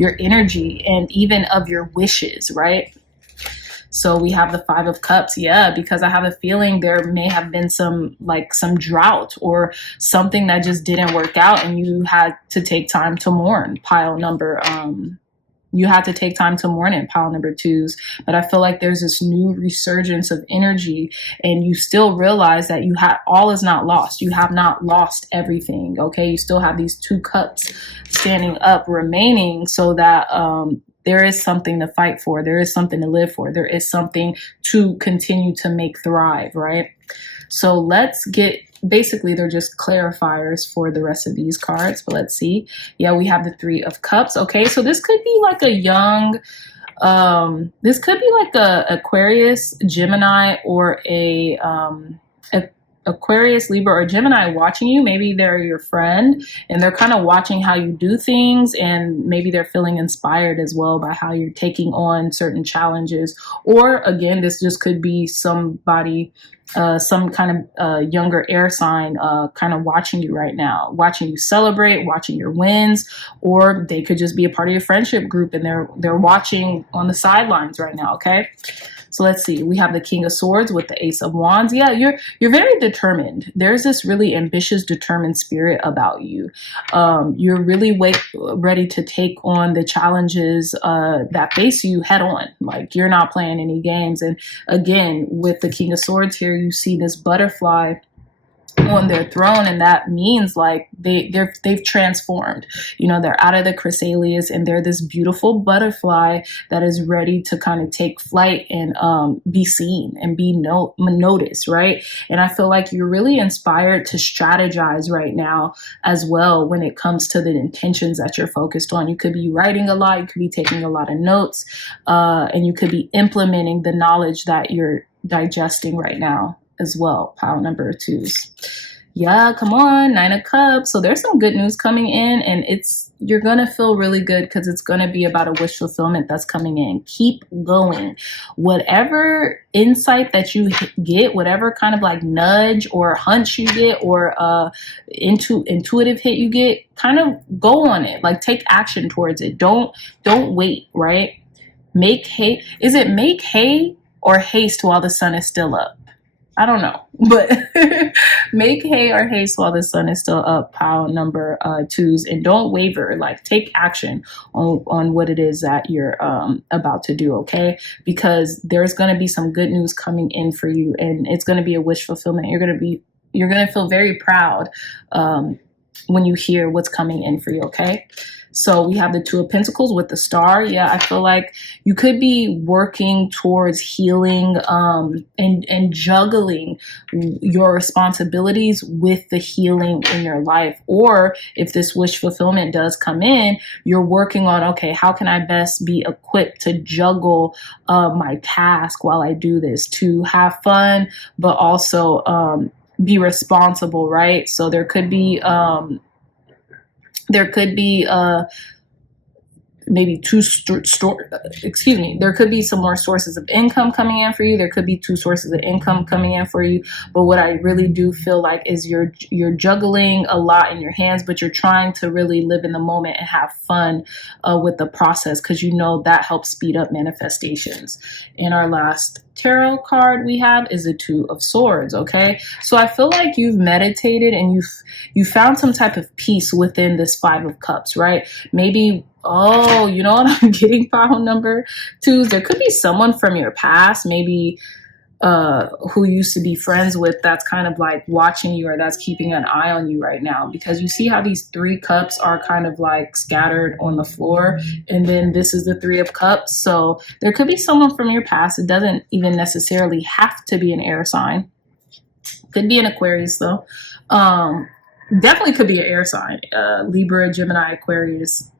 energy, and even of your wishes, right? So we have the Five of Cups. Yeah, because I have a feeling there may have been some drought or something that just didn't work out and you had to take time to mourn. You had to take time to mourn it, pile number 2s. But I feel like there's this new resurgence of energy and you still realize that all is not lost. You have not lost everything. Okay. You still have these 2 cups standing up remaining so that, there is something to fight for. There is something to live for. There is something to continue to make thrive, right? So let's get, basically they're just clarifiers for the rest of these cards, but let's see. Yeah, we have the 3 of Cups. Okay, so this could be like a young, this could be like a Aquarius, Gemini, or a Aquarius, Libra, or Gemini watching you. Maybe they're your friend and they're kind of watching how you do things, and maybe they're feeling inspired as well by how you're taking on certain challenges. Or again, this just could be somebody, some kind of younger air sign kind of watching you right now, watching you celebrate, watching your wins, or they could just be a part of your friendship group and they're watching on the sidelines right now. Okay. So let's see. We have the King of Swords with the Ace of Wands. Yeah, you're very determined. There's this really ambitious, determined spirit about you. You're really ready to take on the challenges that face you head on. Like you're not playing any games. And again, with the King of Swords here, you see this butterfly on their throne, and that means like they've transformed. You know, they're out of the chrysalis and they're this beautiful butterfly that is ready to kind of take flight and be seen and be noticed, right? And I feel like you're really inspired to strategize right now as well when it comes to the intentions that you're focused on. You could be writing a lot, you could be taking a lot of notes, and you could be implementing the knowledge that you're digesting right now as well. Pile number 2s. Yeah, come on, 9 of Cups. So there's some good news coming in, and you're gonna feel really good because it's gonna be about a wish fulfillment that's coming in. Keep going. Whatever insight that you get, whatever kind of like nudge or hunch you get, or intuitive hit you get, kind of go on it. Like take action towards it. Don't wait, right? Make hay. Is it make hay or haste while the sun is still up? I don't know, but make hay or haste while the sun is still up, pile number 2s, and don't waver. Like take action on what it is that you're about to do, okay? Because there's going to be some good news coming in for you, and it's going to be a wish fulfillment. You're going to feel very proud when you hear what's coming in for you, okay? So we have the 2 of Pentacles with the Star. Yeah, I feel like you could be working towards healing and juggling your responsibilities with the healing in your life. Or if this wish fulfillment does come in, you're working on, okay, how can I best be equipped to juggle my task while I do this, to have fun, but also be responsible, right? So there could be maybe there could be some more sources of income coming in for you. There could be 2 sources of income coming in for you. But what I really do feel like is you're juggling a lot in your hands, but you're trying to really live in the moment and have fun with the process, because you know that helps speed up manifestations. And our last tarot card we have is the 2 of Swords. Okay, so I feel like you've meditated and you found some type of peace within this 5 of Cups, right? Maybe, you know what I'm getting, pile number 2s. There could be someone from your past, maybe who you used to be friends with that's kind of like watching you, or that's keeping an eye on you right now, because you see how these 3 cups are kind of like scattered on the floor, and then this is the 3 of cups. So there could be someone from your past. It doesn't even necessarily have to be an air sign. Could be an Aquarius though. Definitely could be an air sign. Libra, Gemini, Aquarius.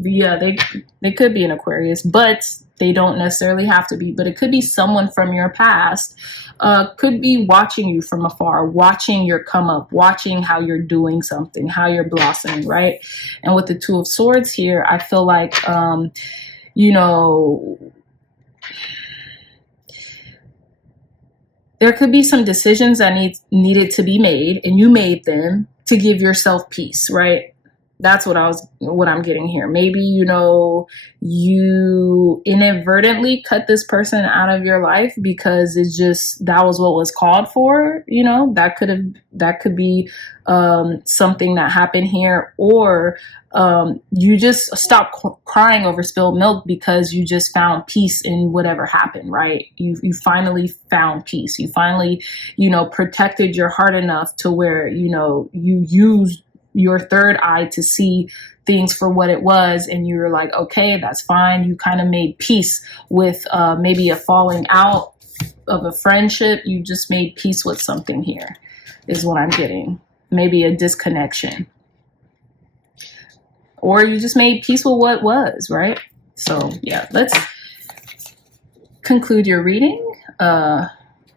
Yeah, they could be an Aquarius, but they don't necessarily have to be. But it could be someone from your past. Could be watching you from afar, watching your come up, watching how you're doing something, how you're blossoming, right? And with the 2 of Swords here, I feel like, you know, there could be some decisions that needed to be made, and you made them to give yourself peace, right? That's what I'm getting here. Maybe, you know, you inadvertently cut this person out of your life because it's just, that was what was called for. You know, that could be something that happened here. Or you just stopped crying over spilled milk because you just found peace in whatever happened, right? You finally found peace. You finally, you know, protected your heart enough to where, you know, you used your third eye to see things for what it was, and you were like, okay, that's fine. You kind of made peace with maybe a falling out of a friendship. You just made peace with something here, is what I'm getting. Maybe a disconnection. Or you just made peace with what was, right? So yeah, let's conclude your reading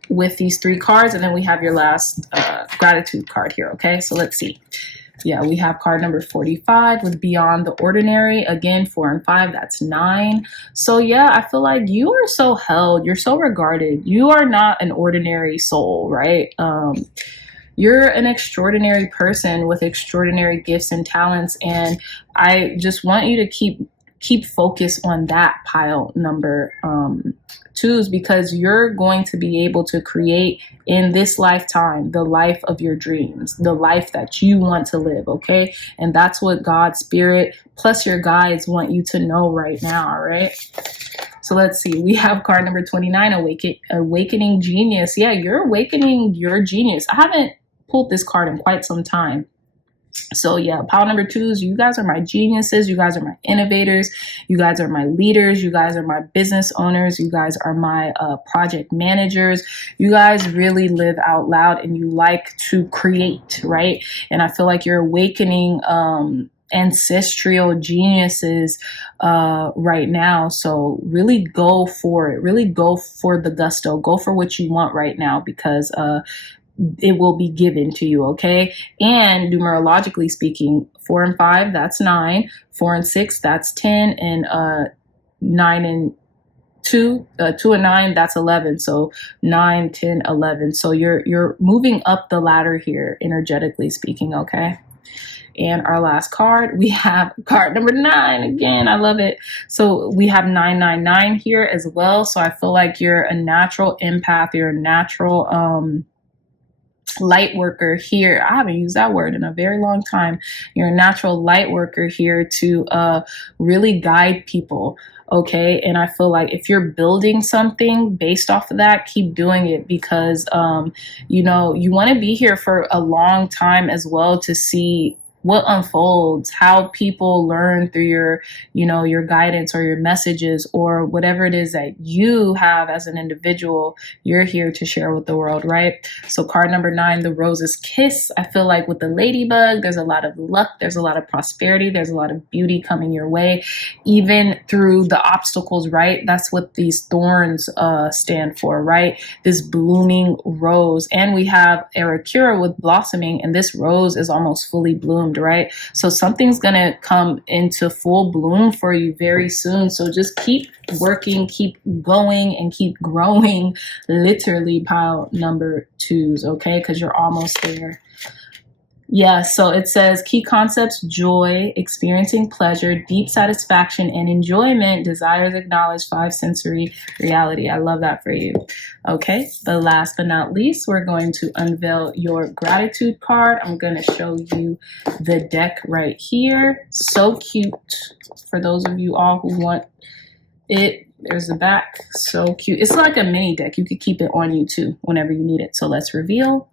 with these 3 cards, and then we have your last gratitude card here, okay? So let's see. Yeah, we have card number 45 with Beyond the Ordinary. Again, 4 and 5, that's 9. So yeah, I feel like you are so held. You're so regarded. You are not an ordinary soul, right? You're an extraordinary person with extraordinary gifts and talents. And I just want you to keep focus on that pile number 2s, because you're going to be able to create in this lifetime the life of your dreams, the life that you want to live, okay? And that's what God's spirit plus your guides want you to know right now, all right? So let's see, we have card number 29, Awakening Genius. Yeah, you're awakening your genius. I haven't pulled this card in quite some time. So yeah, pile number 2s, you guys are my geniuses. You guys are my innovators. You guys are my leaders. You guys are my business owners. You guys are my project managers. You guys really live out loud and you like to create, right? And I feel like you're awakening ancestral geniuses right now. So really go for it. Really go for the gusto. Go for what you want right now, because it will be given to you, okay? And numerologically speaking, 4 and 5, that's 9. 4 and 6, that's 10. And 9 and 2 and 9, that's 11. So 9, 10, 11. So you're moving up the ladder here, energetically speaking, okay? And our last card, we have card number 9. Again, I love it. So we have 999 here as well. So I feel like you're a natural empath. You're a natural light worker here. I haven't used that word in a very long time. You're a natural light worker here to really guide people. Okay. And I feel like if you're building something based off of that, keep doing it, because, you know, you want to be here for a long time as well to see what unfolds, how people learn through your, you know, your guidance or your messages or whatever it is that you have as an individual, you're here to share with the world, right? So card number 9, the Rose's Kiss. I feel like with the ladybug, there's a lot of luck, there's a lot of prosperity, there's a lot of beauty coming your way, even through the obstacles, right? That's what these thorns stand for, right? This blooming rose. And we have Arakira with blossoming, and this rose is almost fully bloomed, right? So something's going to come into full bloom for you very soon. So just keep working, keep going, and keep growing, literally pile number 2s, okay? Because you're almost there. Yeah, so it says key concepts: joy, experiencing pleasure, deep satisfaction, and enjoyment, desires acknowledged, 5 sensory reality. I love that for you. Okay, but last but not least, we're going to unveil your gratitude card. I'm going to show you the deck right here. So cute for those of you all who want it There's the back. So cute. It's like a mini deck. You could keep it on you too whenever you need it. So let's reveal.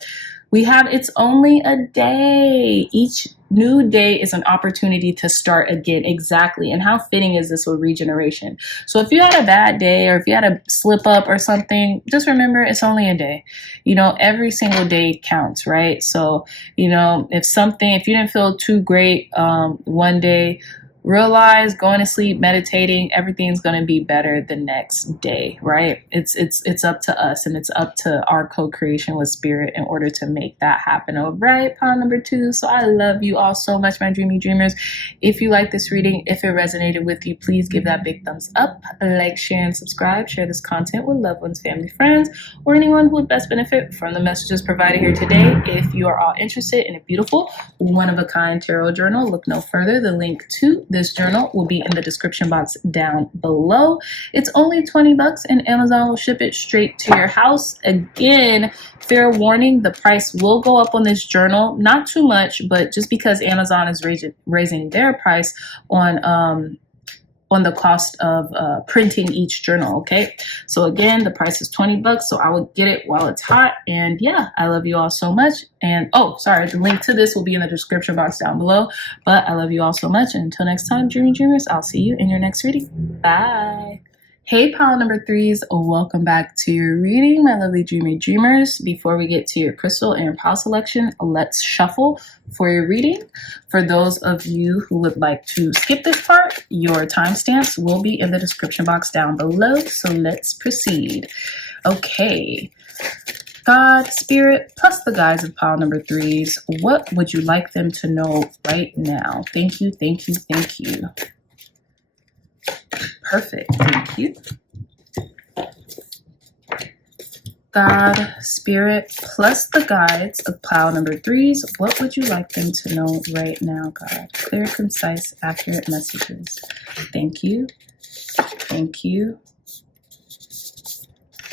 We have it's only a day. Each new day is an opportunity to start again. Exactly. And how fitting is this with regeneration? So if you had a bad day or if you had a slip up or something, just remember it's only a day. You know, every single day counts, right? So, you know, if you didn't feel too great one day, realize going to sleep, meditating, everything's going to be better the next day, right? It's up to us, and it's up to our co-creation with spirit in order to make that happen. All right, pile number 2. So I love you all so much, my dreamy dreamers. If you like this reading, if it resonated with you, please give that big thumbs up, like, share, and subscribe. Share this content with loved ones, family, friends, or anyone who would best benefit from the messages provided here today. If you are all interested in a beautiful, one-of-a-kind tarot journal, look no further. The link to this journal will be in the description box down below. It's only $20 and Amazon will ship it straight to your house. Again, fair warning, the price will go up on this journal. Not too much, but just because Amazon is raising their price on the cost of printing each journal. Okay, so again, the price is $20, so I would get it while it's hot. And yeah, I love you all so much. And oh, sorry, the link to this will be in the description box down below. But I love you all so much, and until next time, dreamy dreamers, I'll see you in your next reading. Bye. Hey, pile number 3s, welcome back to your reading, my lovely dreamy dreamers. Before we get to your crystal and pile selection, let's shuffle for your reading. For those of you who would like to skip this part, your timestamps will be in the description box down below, so let's proceed. Okay, God, Spirit, plus the guides of pile number 3s, what would you like them to know right now? Thank you, thank you, thank you. Perfect. Thank you. God, Spirit, plus the guides of pile number 3s, what would you like them to know right now, God? Clear, concise, accurate messages. Thank you. Thank you.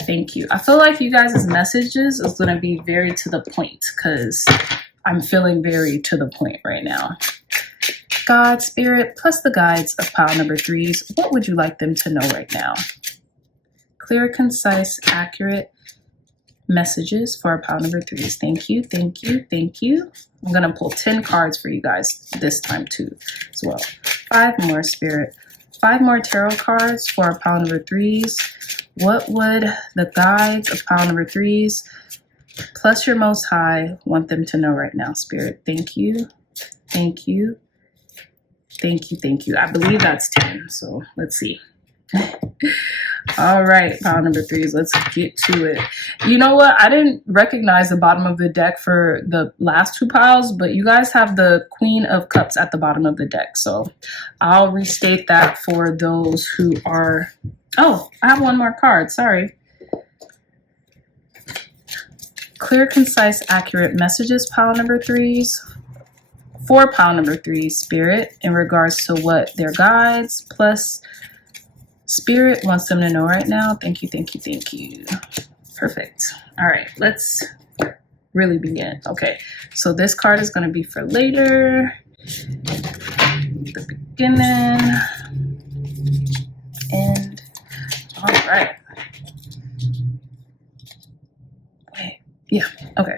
Thank you. I feel like you guys' messages is going to be very to the point because I'm feeling very to the point right now. God, Spirit, plus the guides of pile number 3s, what would you like them to know right now? Clear, concise, accurate messages for our pile number 3s. Thank you, thank you, thank you. I'm going to pull 10 cards for you guys this time too as well. 5 more, Spirit. 5 more tarot cards for our pile number 3s. What would the guides of pile number 3s plus your Most High want them to know right now, Spirit? Thank you, thank you. Thank you, thank you. I believe that's 10, so let's see. All right, pile number 3s, let's get to it. You know what? I didn't recognize the bottom of the deck for the last 2 piles, but you guys have the Queen of Cups at the bottom of the deck, so I'll restate that for those who are... Oh, I have 1 more card, sorry. Clear, concise, accurate messages, pile number 3s. For pile number 3, Spirit, in regards to what their guides plus Spirit wants them to know right now. Thank you, thank you, thank you. Perfect. All right, let's really begin. Okay, so this card is going to be for later, the beginning, and all right. Wait, yeah, okay.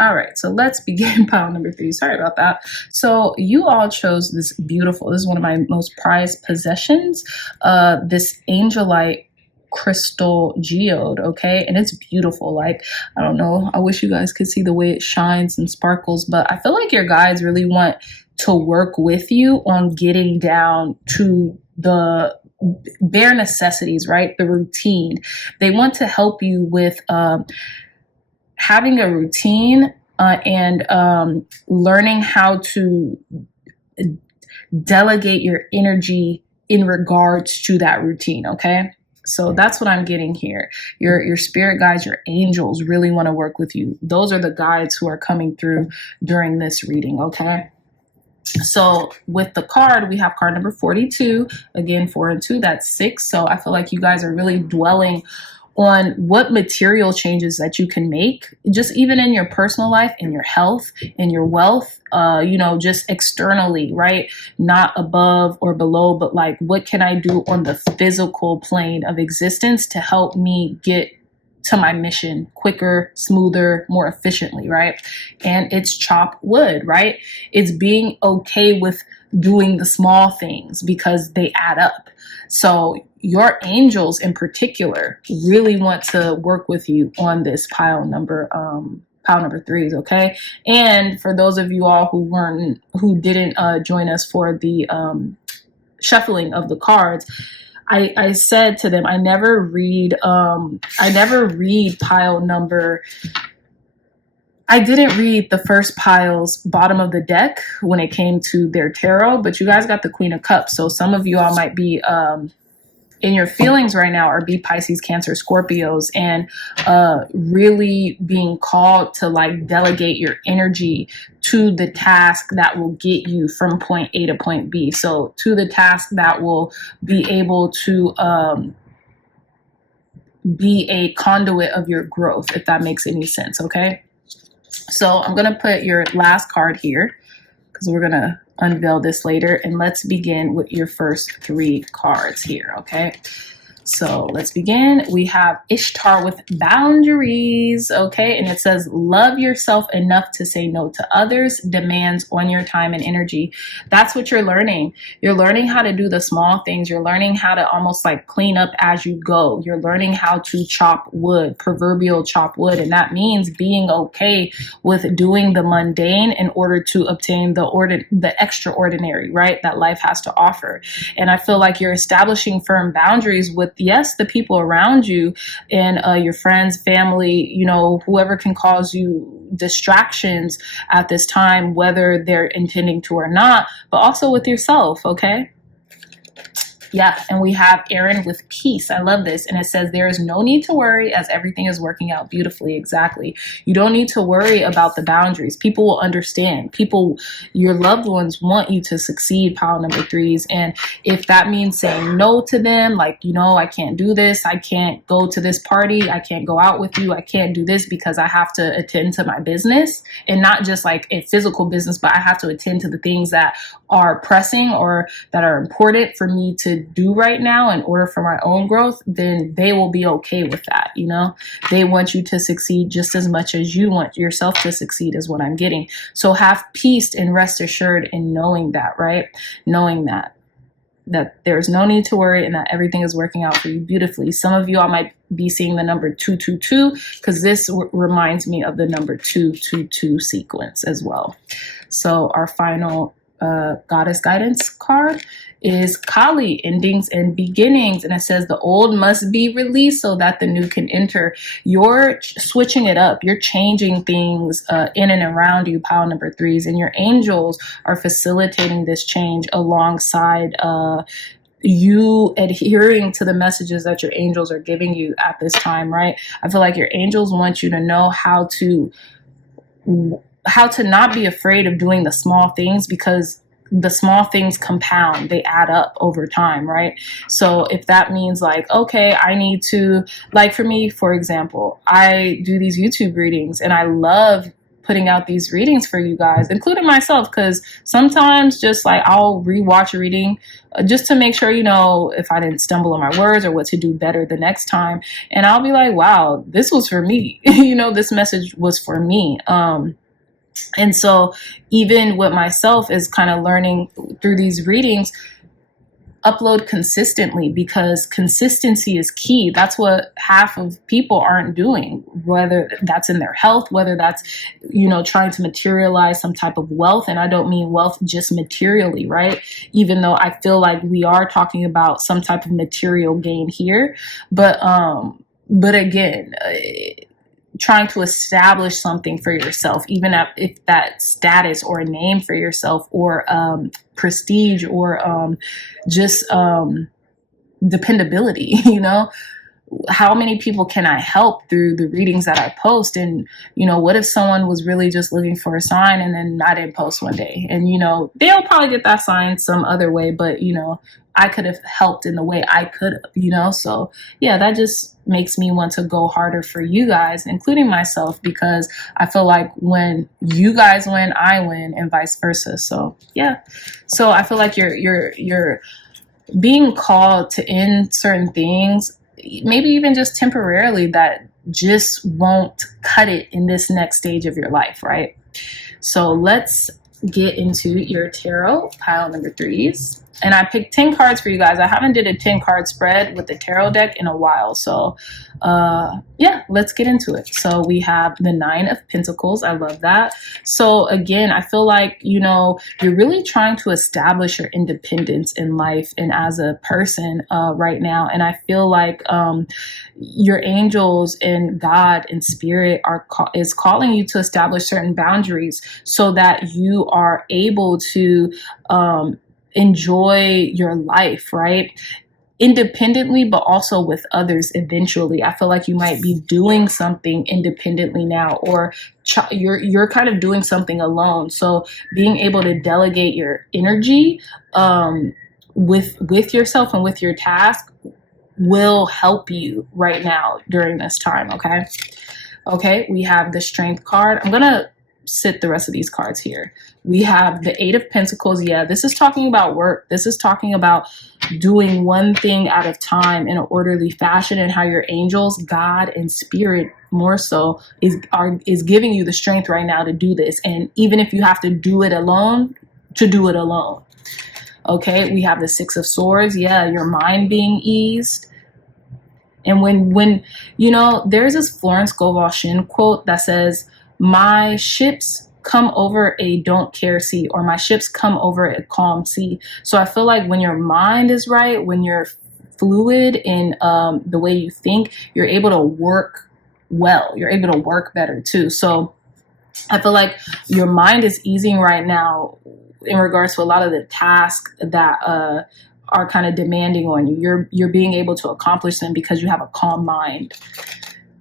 All right, so let's begin pile number 3. Sorry about that. So you all chose this beautiful, this is one of my most prized possessions, this Angelite crystal geode, okay? And it's beautiful. Like, I don't know, I wish you guys could see the way it shines and sparkles, but I feel like your guides really want to work with you on getting down to the bare necessities, right? The routine. They want to help you with having a routine and learning how to delegate your energy in regards to that routine, okay? So that's what I'm getting here. Your spirit guides, your angels really want to work with you. Those are the guides who are coming through during this reading, okay? So with the card, we have card number 42. Again, 4 and 2, that's 6. So I feel like you guys are really dwelling on what material changes that you can make, just even in your personal life, in your health, in your wealth, just externally, right? Not above or below, but like, what can I do on the physical plane of existence to help me get to my mission quicker, smoother, more efficiently, right? And it's chop wood, right? It's being okay with doing the small things because they add up. So your angels in particular really want to work with you on this pile number 3s, okay? And for those of you all who didn't join us for the shuffling of the cards, I said to them, I never read pile number. I didn't read the first pile's bottom of the deck when it came to their tarot, but you guys got the Queen of Cups. So some of you all might be in your feelings right now, or be Pisces, Cancer, Scorpios, and really being called to like delegate your energy to the task that will get you from point A to point B. So to the task that will be able to be a conduit of your growth, if that makes any sense, okay? So I'm going to put your last card here because we're going to unveil this later. And let's begin with your first 3 cards here, okay? So let's begin. We have Ishtar with boundaries, okay? And it says, love yourself enough to say no to others' demands on your time and energy. That's what you're learning. You're learning how to do the small things. You're learning how to almost like clean up as you go. You're learning how to chop wood, proverbial chop wood. And that means being okay with doing the mundane in order to obtain the extraordinary, right? That life has to offer. And I feel like you're establishing firm boundaries with, yes, the people around you and your friends, family, whoever can cause you distractions at this time, whether they're intending to or not, but also with yourself, okay? Yeah, and we have Aaron with peace. I love this. And it says, there is no need to worry as everything is working out beautifully. Exactly. You don't need to worry about the boundaries. People will understand. Your loved ones want you to succeed, pile number 3s. And if that means saying no to them, like, I can't do this. I can't go to this party. I can't go out with you. I can't do this because I have to attend to my business, and not just like a physical business, but I have to attend to the things that are pressing or that are important for me to do right now in order for my own growth, then they will be okay with that. They want you to succeed just as much as you want yourself to succeed, is what I'm getting. So have peace and rest assured in knowing that, right? Knowing that there's no need to worry and that everything is working out for you beautifully. Some of you all might be seeing the number 222 because this reminds me of the number 222 sequence as well. So our final goddess guidance card is Kali, endings and beginnings. And it says the old must be released so that the new can enter. You're switching it up. You're changing things in and around you, pile number 3s. And your angels are facilitating this change alongside you adhering to the messages that your angels are giving you at this time, right? I feel like your angels want you to know how to not be afraid of doing the small things, because the small things compound, they add up over time, right? So if that means like, okay, I need to, like for me, for example, I do these YouTube readings and I love putting out these readings for you guys, including myself, because sometimes just like I'll rewatch a reading just to make sure, if I didn't stumble on my words or what to do better the next time. And I'll be like, wow, this was for me. This message was for me. And so even with myself is kind of learning through these readings, upload consistently, because consistency is key. That's what half of people aren't doing, whether that's in their health, whether that's, trying to materialize some type of wealth. And I don't mean wealth just materially, right? Even though I feel like we are talking about some type of material gain here. But again, trying to establish something for yourself, even if that status or a name for yourself or prestige or just dependability, how many people can I help through the readings that I post? And, you know, what if someone was really just looking for a sign and then I didn't post one day? And, you know, they'll probably get that sign some other way, but, you know, I could have helped in the way I could have, you know? So yeah, that just makes me want to go harder for you guys, including myself, because I feel like when you guys win, I win, and vice versa. So yeah. So I feel like you're being called to end certain things, maybe even just temporarily, that just won't cut it in this next stage of your life, right? So let's get into your tarot, pile number 3s. And I picked 10 cards for you guys. I haven't did a 10 card spread with the tarot deck in a while. So yeah, let's get into it. So we have the 9 of Pentacles. I love that. So again, I feel like, you know, you're really trying to establish your independence in life and as a person right now. And I feel like your angels and God and spirit is calling you to establish certain boundaries so that you are able to enjoy your life, right? Independently, but also with others eventually. I feel like you might be doing something independently now, or you're kind of doing something alone. So being able to delegate your energy with yourself and with your task will help you right now during this time, okay? Okay, we have the Strength card. I'm gonna sit the rest of these cards here. We have the 8 of Pentacles. Yeah, this is talking about work. This is talking about doing one thing at a time in an orderly fashion, and how your angels, God, and spirit more so is giving you the strength right now to do this. And even if you have to do it alone, to do it alone. Okay, we have the 6 of Swords. Yeah, your mind being eased. And when you know, there's this Florence Scovel Shinn quote that says, "My ships come over a don't care sea," or "my ships come over a calm sea." So I feel like when your mind is right, when you're fluid in the way you think, you're able to work well. You're able to work better too. So I feel like your mind is easing right now in regards to a lot of the tasks that are kind of demanding on you. You're being able to accomplish them because you have a calm mind.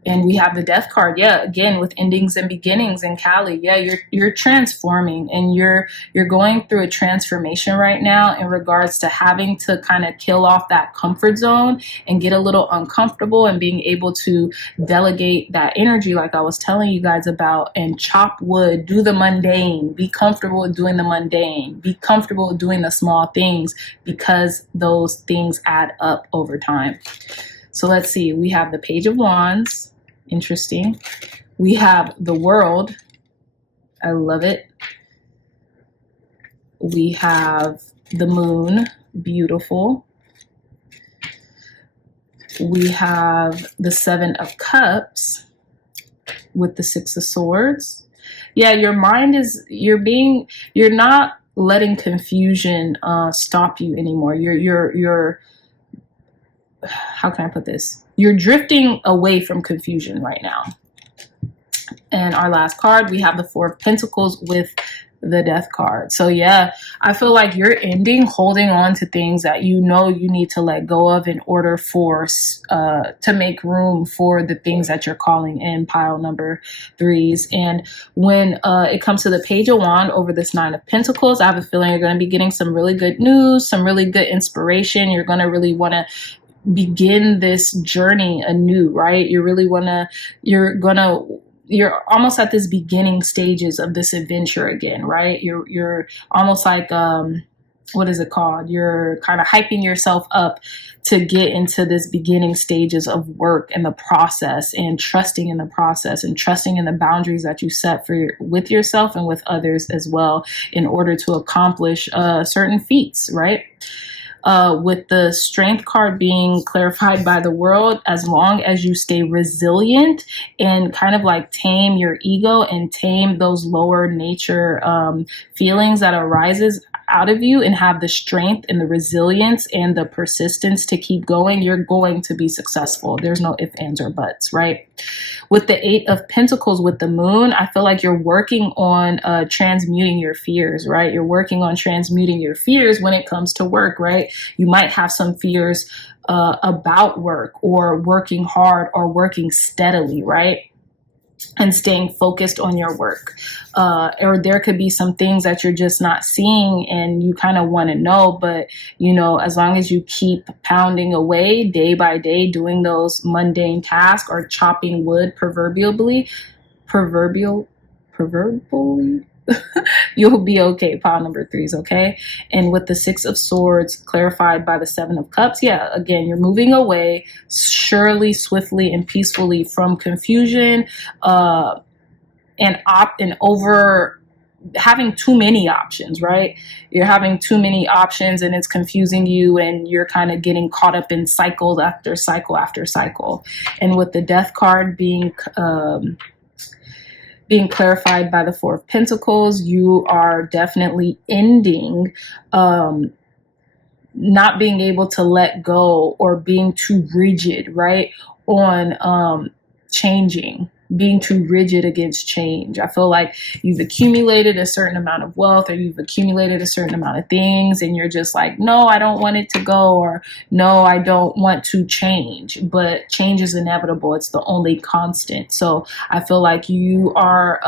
And we have the Death card. Yeah, again, with endings and beginnings in Cali. Yeah, you're transforming, and you're going through a transformation right now in regards to having to kind of kill off that comfort zone and get a little uncomfortable, and being able to delegate that energy like I was telling you guys about, and chop wood, do the mundane, be comfortable with doing the mundane, be comfortable with doing the small things, because those things add up over time. So let's see, we have the Page of Wands. Interesting. We have the World. I love it. We have the Moon. Beautiful. We have the 7 of Cups with the 6 of Swords. Yeah, your mind is, you're not letting confusion stop you anymore. You're how can I put this? You're drifting away from confusion right now. And our last card, we have the 4 of Pentacles with the Death card. So yeah, I feel like you're holding on to things that you know you need to let go of in order for to make room for the things that you're calling in, pile number 3s. And when it comes to the Page of Wands over this 9 of Pentacles, I have a feeling you're going to be getting some really good news, some really good inspiration. You're going to really want to begin this journey anew, right? You're almost at this beginning stages of this adventure again, right? You're almost like what is it called? You're kind of hyping yourself up to get into this beginning stages of work and the process, and trusting in the process, and trusting in the boundaries that you set with yourself and with others as well, in order to accomplish certain feats, right? With the Strength card being clarified by the World, as long as you stay resilient and kind of like tame your ego and tame those lower nature feelings that arises, out of you and have the strength and the resilience and the persistence to keep going, you're going to be successful. There's no ifs, ands, or buts, right? With the Eight of Pentacles with the moon, I feel like you're working on transmuting your fears, right? You're working on transmuting your fears when it comes to work, right? You might have some fears about work or working hard or working steadily, right? And staying focused on your work. Or there could be some things that you're just not seeing and you kind of want to know, but you know, as long as you keep pounding away day by day, doing those mundane tasks or chopping wood proverbially, you'll be okay. Pile number 3 is okay. And with the Six of Swords clarified by the Seven of Cups, yeah, again, you're moving away surely, swiftly, and peacefully from confusion and over having too many options, right? You're having too many options and it's confusing you and you're kind of getting caught up in cycle after cycle after cycle. And with the Death card being clarified by the Four of Pentacles, you are definitely ending not being able to let go or being too rigid, right? On changing, being too rigid against change. I feel like you've accumulated a certain amount of wealth or you've accumulated a certain amount of things and you're just like, no, I don't want it to go, or no, I don't want to change. But change is inevitable. It's the only constant. So I feel like you are,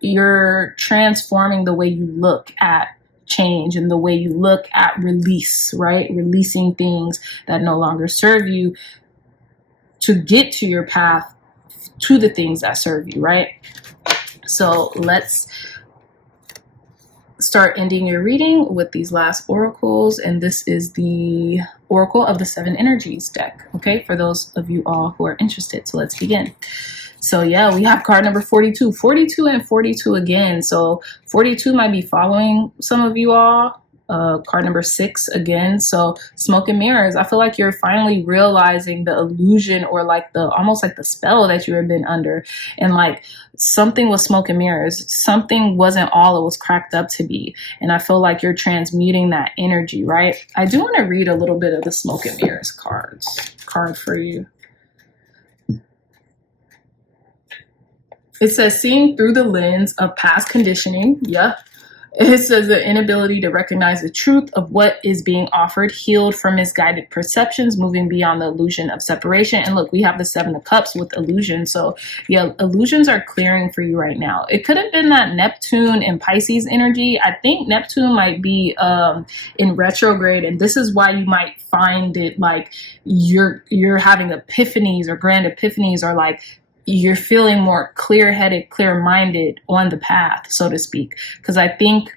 you're transforming the way you look at change and the way you look at release, right? Releasing things that no longer serve you to get to your path to the things that serve you, right? So let's start ending your reading with these last oracles. And this is the Oracle of the Seven Energies deck, okay? For those of you all who are interested. So let's begin. So yeah, we have card number 42, 42 and 42 again. So 42 might be following some of you all. Card number 6 again. So smoke and mirrors. I feel like you're finally realizing the illusion or like the almost like the spell that you have been under. And like something was smoke and mirrors. Something wasn't all it was cracked up to be. And I feel like you're transmuting that energy, right? I do want to read a little bit of the smoke and mirrors card for you. It says, seeing through the lens of past conditioning. Yeah. It says the inability to recognize the truth of what is being offered, healed from misguided perceptions, moving beyond the illusion of separation. And look, we have the Seven of Cups with illusion. So yeah, illusions are clearing for you right now. It could have been that Neptune and Pisces energy. I think Neptune might be in retrograde, and this is why you might find it like you're having epiphanies or grand epiphanies, or like you're feeling more clear-headed, clear-minded on the path, so to speak. Because I think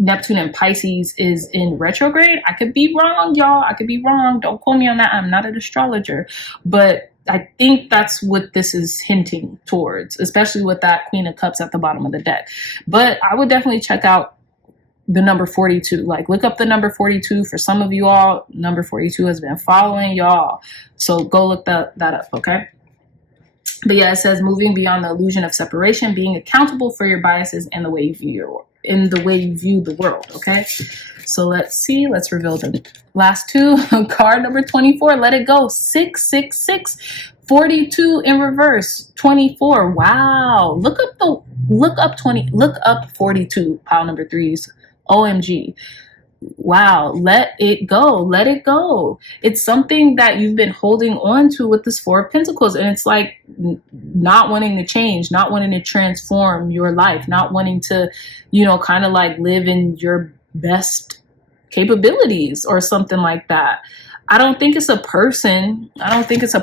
Neptune and Pisces is in retrograde. I could be wrong, y'all. I could be wrong. Don't quote me on that. I'm not an astrologer. But I think that's what this is hinting towards, especially with that Queen of Cups at the bottom of the deck. But I would definitely check out the number 42. Like, look up the number 42. For some of you all, number 42 has been following y'all. So go look that up, okay? But yeah, it says moving beyond the illusion of separation, being accountable for your biases and the way you view the world. Okay, so let's see. Let's reveal the last two. Card number 24. Let it go. 666. 42 in reverse. 24. Wow. Look up 42. Pile number 3's. OMG. Wow, let it go. Let it go. It's something that you've been holding on to with this Four of Pentacles. And it's like not wanting to change, not wanting to transform your life, not wanting to, you know, kind of like live in your best capabilities or something like that. I don't think it's a person. I think it's an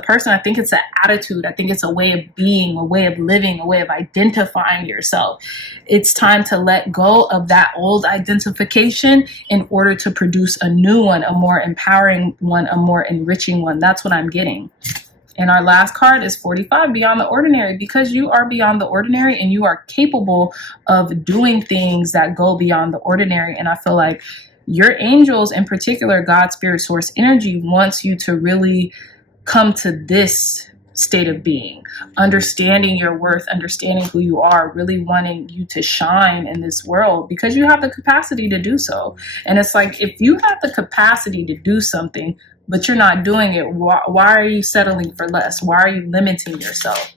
attitude. I think it's a way of being, a way of living, a way of identifying yourself. It's time to let go of that old identification in order to produce a new one, a more empowering one, a more enriching one. That's what I'm getting. And our last card is 45, beyond the ordinary, because you are beyond the ordinary and you are capable of doing things that go beyond the ordinary. And I feel like your angels, in particular, God, Spirit, Source, Energy, wants you to really come to this state of being, understanding your worth, understanding who you are, really wanting you to shine in this world because you have the capacity to do so. And it's like, if you have the capacity to do something, but you're not doing it, why are you settling for less? Why are you limiting yourself?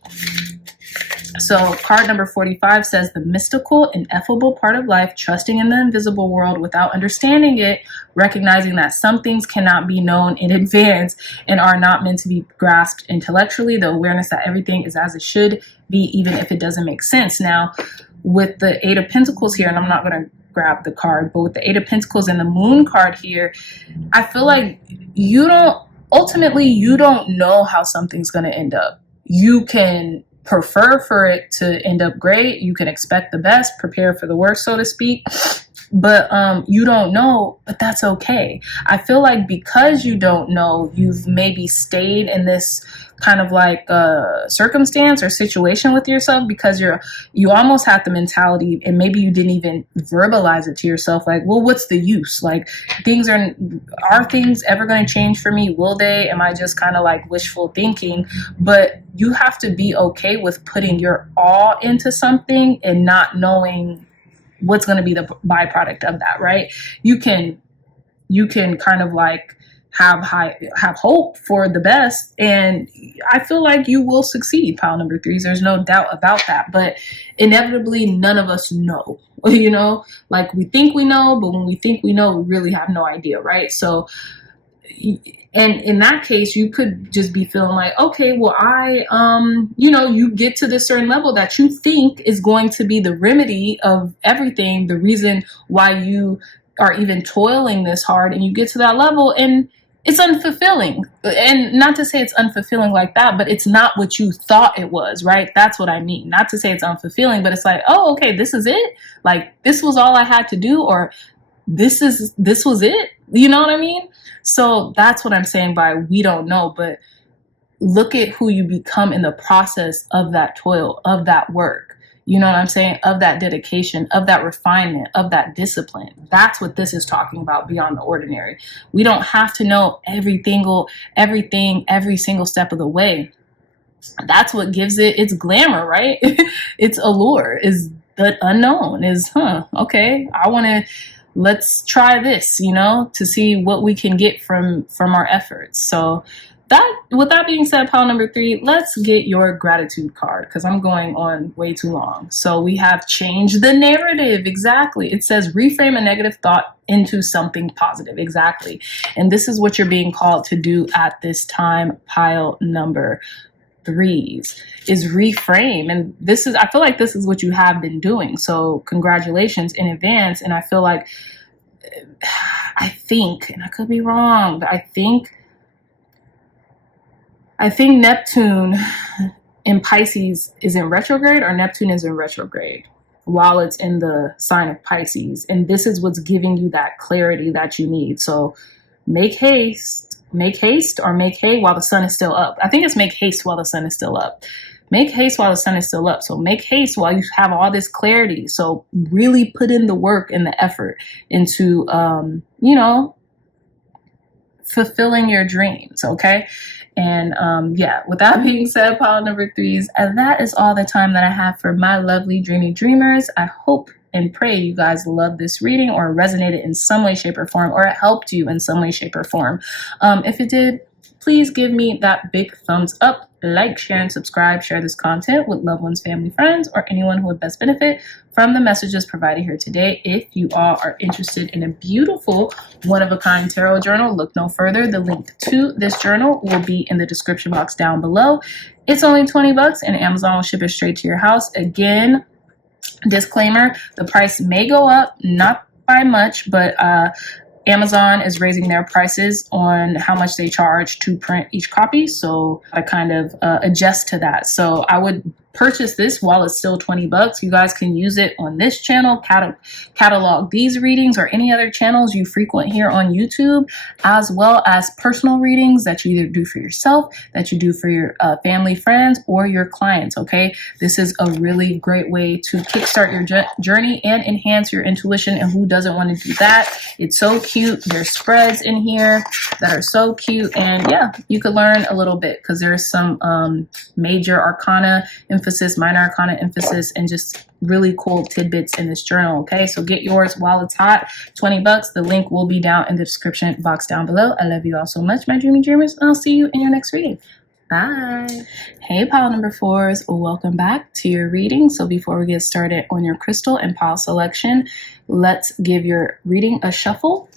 So card number 45 says the mystical, ineffable part of life, trusting in the invisible world without understanding it, recognizing that some things cannot be known in advance and are not meant to be grasped intellectually, the awareness that everything is as it should be, even if it doesn't make sense. Now, with the Eight of Pentacles here, and I'm not going to grab the card, but with the Eight of Pentacles and the Moon card here, I feel like you don't know how something's going to end up. You can prefer for it to end up great. You can expect the best, prepare for the worst, so to speak. But you don't know, but that's okay. I feel like because you don't know, you've maybe stayed in this kind of like circumstance or situation with yourself because you almost had the mentality, and maybe you didn't even verbalize it to yourself, like, well, what's the use? Like, are things ever going to change for me? Will they? Am I just kind of like wishful thinking? But you have to be okay with putting your all into something and not knowing what's going to be the byproduct of that, right? You can kind of like have hope for the best, and I feel like you will succeed, pile number threes. There's no doubt about that. But inevitably, none of us know. You know, like we think we know, but when we think we know, we really have no idea, right? So, and in that case, you could just be feeling like, okay, well, you get to this certain level that you think is going to be the remedy of everything, the reason why you are even toiling this hard, and you get to that level and it's unfulfilling. And not to say it's unfulfilling like that, but it's not what you thought it was, right? That's what I mean. Not to say it's unfulfilling, but it's like, oh, okay, this is it. Like, this was all I had to do, or this was it. You know what I mean? So that's what I'm saying by we don't know, but look at who you become in the process of that toil, of that work. You know what I'm saying? Of that dedication, of that refinement, of that discipline. That's what this is talking about beyond the ordinary. We don't have to know everything, every single step of the way. That's what gives it its glamour, right? Its allure is the unknown, is, okay, let's try this, to see what we can get from our efforts. So with that being said, pile number three, let's get your gratitude card because I'm going on way too long. So we have changed the narrative. Exactly. It says reframe a negative thought into something positive. Exactly. And this is what you're being called to do at this time, pile number threes, is reframe. And I feel like this is what you have been doing. So congratulations in advance. And I feel like, I think, and I could be wrong, but I think Neptune in Pisces is in retrograde, or Neptune is in retrograde while it's in the sign of Pisces. And this is what's giving you that clarity that you need. So make haste, or make hay while the sun is still up. I think it's make haste while the sun is still up. Make haste while the sun is still up. So make haste while you have all this clarity. So really put in the work and the effort into, fulfilling your dreams. Okay. And with that being said, pile number threes, and that is all the time that I have for my lovely dreamy dreamers. I hope and pray you guys love this reading, or resonated in some way, shape, or form, or it helped you in some way, shape, or form. If it did, please give me that big thumbs up. Like, share, and subscribe. Share this content with loved ones, family, friends, or anyone who would best benefit from the messages provided here today. If you all are interested in a beautiful one-of-a-kind tarot journal, look no further. The link to this journal will be in the description box down below. It's only $20 and Amazon will ship it straight to your house. Again, disclaimer, the price may go up, not by much, but Amazon is raising their prices on how much they charge to print each copy. So I kind of adjust to that. So I would purchase this while it's still 20 bucks. You guys can use it on this channel, catalog these readings, or any other channels you frequent here on YouTube, as well as personal readings that you either do for yourself, that you do for your family, friends, or your clients. Okay, this is a really great way to kickstart your journey and enhance your intuition. And who doesn't want to do that? It's so cute. There's spreads in here that are so cute, and yeah, you could learn a little bit because there's some major arcana emphasis, minor arcana emphasis, and just really cool tidbits in this journal. Okay, so get yours while it's hot. 20 bucks. The link will be down in the description box down below. I love you all so much, my dreamy dreamers, and I'll see you in your next reading. Bye. Hey, pile number 4s, welcome back to your reading. So before we get started on your crystal and pile selection, let's give your reading a shuffle.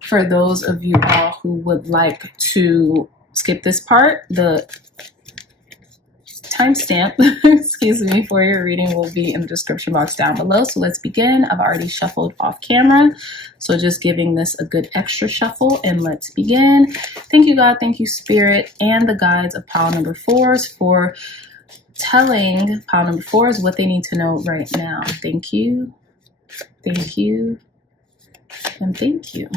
For those of you all who would like to skip this part, the timestamp, excuse me, for your reading will be in the description box down below. So let's begin. I've already shuffled off camera, so just giving this a good extra shuffle, and let's begin. Thank you, God. Thank you, Spirit, and the guides of pile number 4s for telling pile number 4s what they need to know right now. Thank you, and thank you.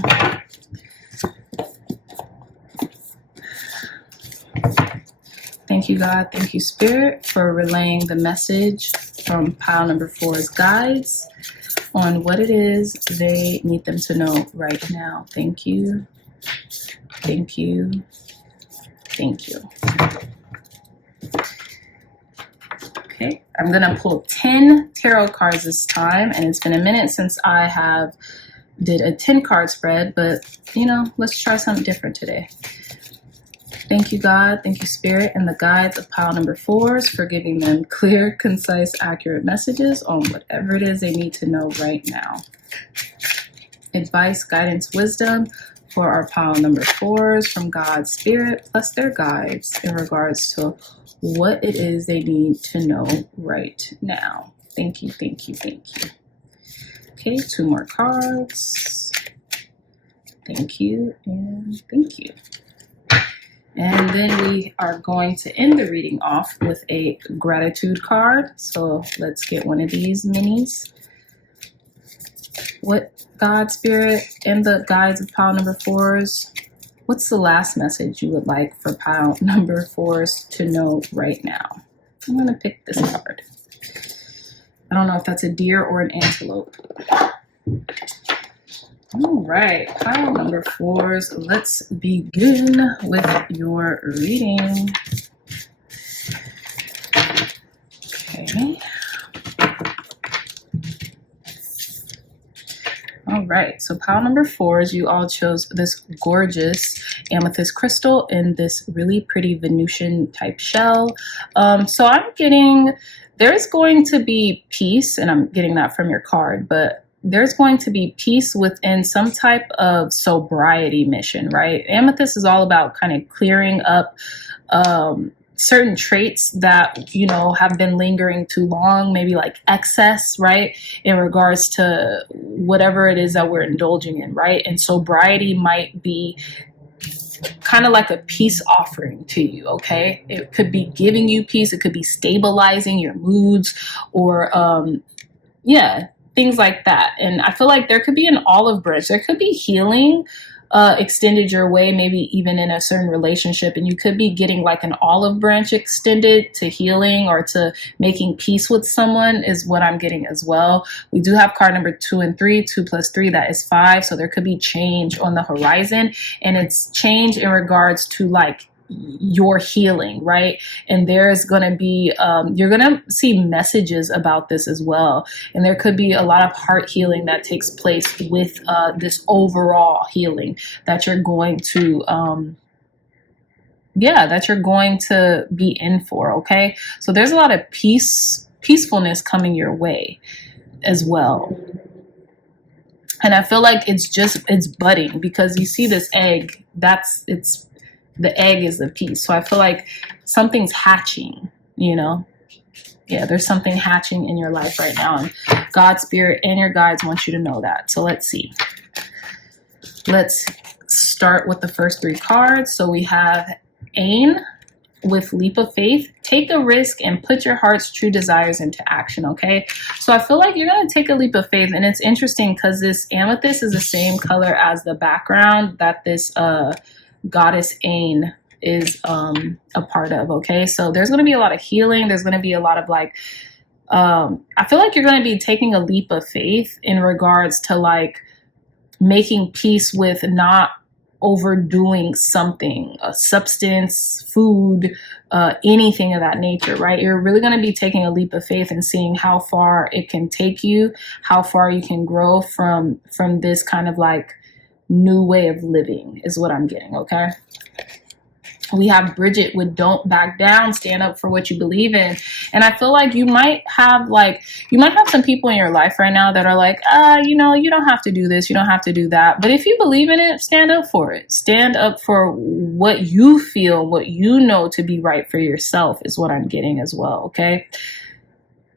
Thank you, God. Thank you, Spirit, for relaying the message from pile number 4's guides on what it is they need them to know right now. Thank you. Thank you. Thank you. Okay, I'm going to pull 10 tarot cards this time, and it's been a minute since I have did a 10 card spread, but you know, let's try something different today. Thank you, God. Thank you, Spirit, and the guides of pile number 4s for giving them clear, concise, accurate messages on whatever it is they need to know right now. Advice, guidance, wisdom for our pile number 4s from God's Spirit plus their guides in regards to what it is they need to know right now. Thank you, thank you, thank you. Okay, 2 more cards. Thank you and thank you. And then we are going to end the reading off with a gratitude card. So let's get one of these minis. What God, Spirit, and the guides of pile number 4s, what's the last message you would like for pile number 4s to know right now? I'm going to pick this card. I don't know if that's a deer or an antelope. All right, pile number 4s, let's begin with your reading. Okay. All right, so pile number 4s, you all chose this gorgeous amethyst crystal in this really pretty Venusian type shell. So I'm getting, there's going to be peace, and I'm getting that from your card, but there's going to be peace within some type of sobriety mission, right? Amethyst is all about kind of clearing up certain traits that, you know, have been lingering too long, maybe like excess, right? In regards to whatever it is that we're indulging in, right? And sobriety might be kind of like a peace offering to you, okay? It could be giving you peace. It could be stabilizing your moods, or, yeah, things like that. And I feel like there could be an olive branch. There could be healing extended your way, maybe even in a certain relationship. And you could be getting like an olive branch extended to healing or to making peace with someone is what I'm getting as well. We do have card number 2 and 3, 2 plus 3, that is 5. So there could be change on the horizon, and it's change in regards to like your healing, right? And there's going to be, you're going to see messages about this as well. And there could be a lot of heart healing that takes place with this overall healing that you're going to, that you're going to be in for, okay? So there's a lot of peacefulness coming your way as well. And I feel like it's budding, because you see this egg, the egg is the peace. So I feel like something's hatching, you know? Yeah, there's something hatching in your life right now. And God's Spirit and your guides want you to know that. So let's see. Let's start with the first 3 cards. So we have Ain, with leap of faith, take a risk and put your heart's true desires into action, okay? So I feel like you're going to take a leap of faith. And it's interesting because this amethyst is the same color as the background that this goddess Ain is a part of, okay? So there's going to be a lot of healing. There's going to be a lot of like, I feel like you're going to be taking a leap of faith in regards to like making peace with not overdoing something, a substance, food, anything of that nature, right? You're really going to be taking a leap of faith and seeing how far it can take you, how far you can grow from this kind of like new way of living is what I'm getting, okay? We have Bridget with don't back down, stand up for what you believe in. And I feel like you might have some people in your life right now that are like, you know, you don't have to do this, you don't have to do that. But if you believe in it, stand up for it. Stand up for what you feel, what you know to be right for yourself is what I'm getting as well, okay?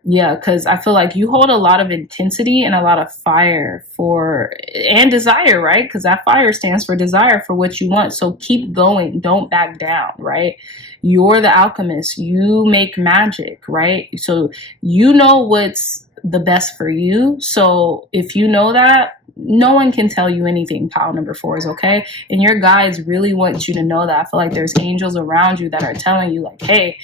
Yeah, because I feel like you hold a lot of intensity and a lot of fire and desire, right? Because that fire stands for desire for what you want. So keep going. Don't back down, right? You're the alchemist. You make magic, right? So you know what's the best for you. So if you know that, no one can tell you anything, pile number 4 is, okay? And your guides really want you to know that. I feel like there's angels around you that are telling you like, hey,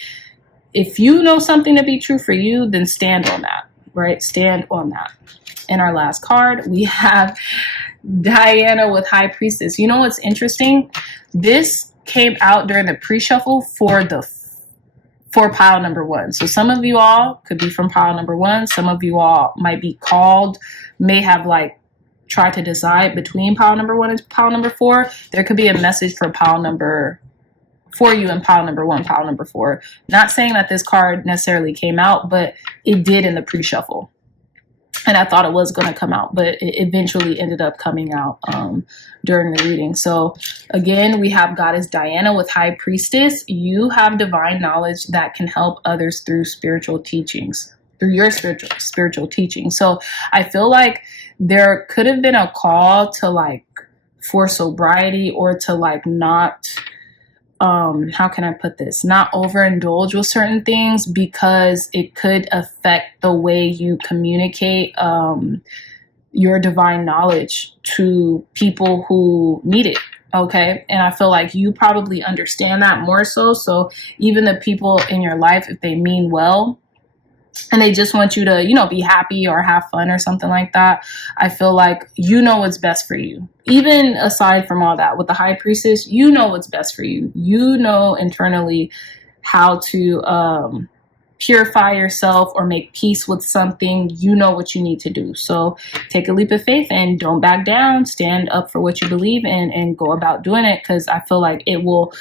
if you know something to be true for you, then stand on that, right? Stand on that. In our last card, we have Diana with High Priestess. You know what's interesting? This came out during the pre-shuffle for pile number 1. So some of you all could be from pile number 1. Some of you all might be called, may have like tried to decide between pile number 1 and pile number 4. There could be a message for pile number for you in pile number 1, pile number 4. Not saying that this card necessarily came out, but it did in the pre-shuffle. And I thought it was going to come out, but it eventually ended up coming out during the reading. So again, we have Goddess Diana with High Priestess. You have divine knowledge that can help others through spiritual teachings, through your spiritual teaching. So I feel like there could have been a call to like for sobriety or to like not how can I put this? Not overindulge with certain things because it could affect the way you communicate your divine knowledge to people who need it. Okay. And I feel like you probably understand that more so. So even the people in your life, if they mean well, and they just want you to, you know, be happy or have fun or something like that, I feel like you know what's best for you. Even aside from all that, with the High Priestess, you know what's best for you. You know internally how to purify yourself or make peace with something. You know what you need to do. So take a leap of faith and don't back down. Stand up for what you believe in and go about doing it, because I feel like it will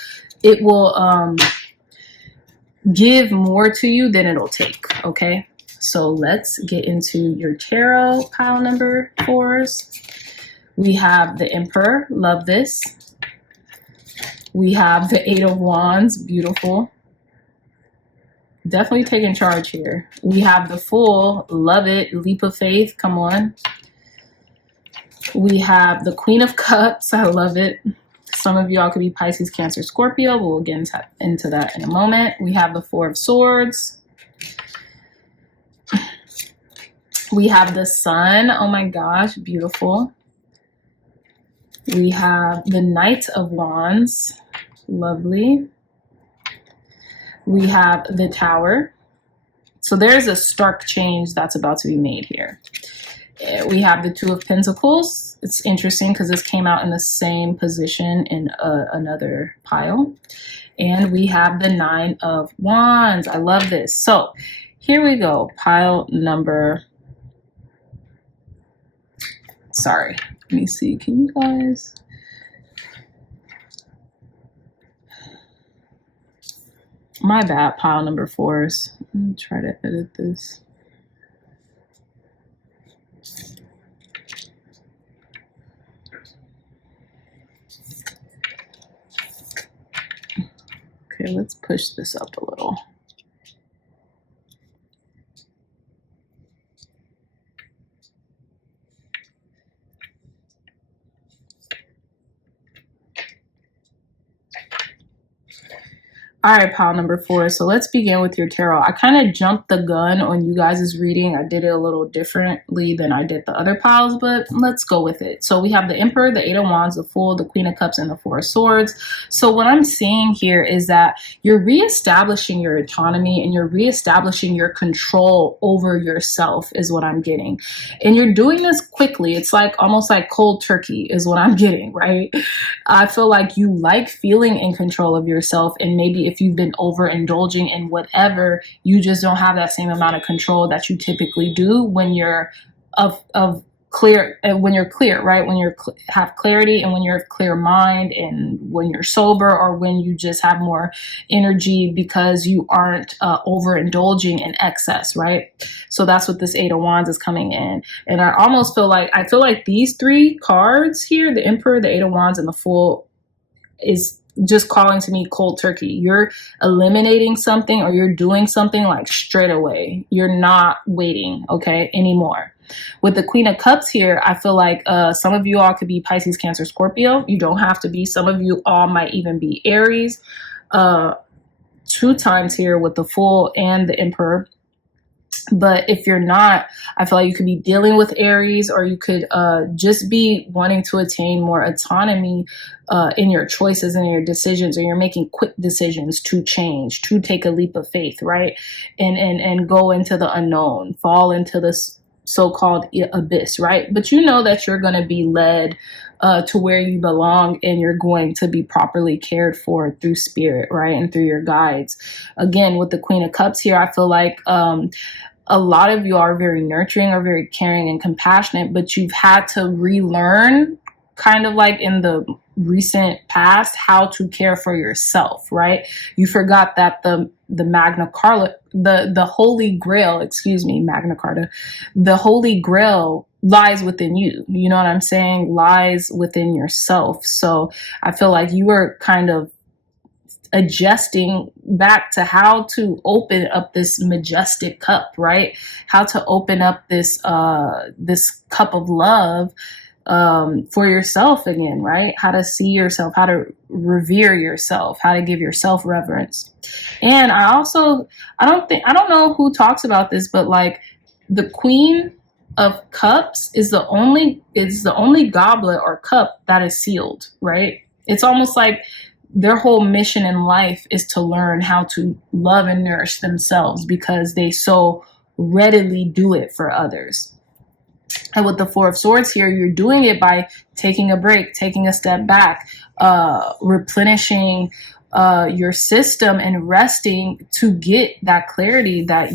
give more to you than it'll take, okay? So let's get into your tarot pile number 4s. We have the Emperor, love this. We have the 8 of Wands, beautiful. Definitely taking charge here. We have the Fool, love it, leap of faith, come on. We have the Queen of Cups, I love it. Some of y'all could be Pisces, Cancer, Scorpio. We'll get into that in a moment. We have the 4 of Swords. We have the Sun. Oh my gosh, beautiful. We have the Knight of Wands. Lovely. We have the Tower. So there's a stark change that's about to be made here. We have the 2 of Pentacles. It's interesting because this came out in the same position in another pile. And we have the 9 of Wands. I love this. So here we go. Pile number... Sorry. Let me see. Can you guys... My bad, pile number 4s. Let me try to edit this. Okay, let's push this up a little. All right, pile number 4. So let's begin with your tarot. I kind of jumped the gun on you guys' reading. I did it a little differently than I did the other piles, but let's go with it. So we have the Emperor, the Eight of Wands, the Fool, the Queen of Cups, and the Four of Swords. So what I'm seeing here is that you're reestablishing your autonomy and you're reestablishing your control over yourself is what I'm getting. And you're doing this quickly. It's like almost like cold turkey is what I'm getting, right? I feel like you like feeling in control of yourself, and maybe if you've been overindulging in whatever, you just don't have that same amount of control that you typically do when you're of clear, when you're clear, right? When you're have clarity, and when you're of clear mind, and when you're sober, or when you just have more energy because you aren't overindulging in excess, right? So that's what this Eight of Wands is coming in. And I almost feel like these 3 cards here, the Emperor, the Eight of Wands, and the Fool, is just calling to me cold turkey. You're eliminating something, or you're doing something like straight away. You're not waiting, okay, anymore. With the Queen of Cups here, I feel like some of you all could be Pisces, Cancer, Scorpio. You don't have to be. Some of you all might even be Aries. 2 times here with the Fool and the Emperor. But if you're not, I feel like you could be dealing with Aries, or you could just be wanting to attain more autonomy in your choices and your decisions, or you're making quick decisions to change, to take a leap of faith, right? And go into the unknown, fall into this so-called abyss, right? But you know that you're going to be led to where you belong, and you're going to be properly cared for through spirit, right? And through your guides. Again, with the Queen of Cups here, I feel like a lot of you are very nurturing, or very caring and compassionate, but you've had to relearn, kind of like in the recent past, how to care for yourself, right? You forgot that the Magna Carta, the Holy Grail, Magna Carta, the Holy Grail lies within you. You know what I'm saying? Lies within yourself. So I feel like you were kind of adjusting back to how to open up this majestic cup, right? How to open up this this cup of love for yourself again, right? How to see yourself, how to revere yourself, how to give yourself reverence. And I don't know who talks about this, but like the Queen of Cups is the only goblet or cup that is sealed, right? It's almost like their whole mission in life is to learn how to love and nourish themselves, because they so readily do it for others. And with the Four of Swords here, you're doing it by taking a break, taking a step back, replenishing your system and resting to get that clarity that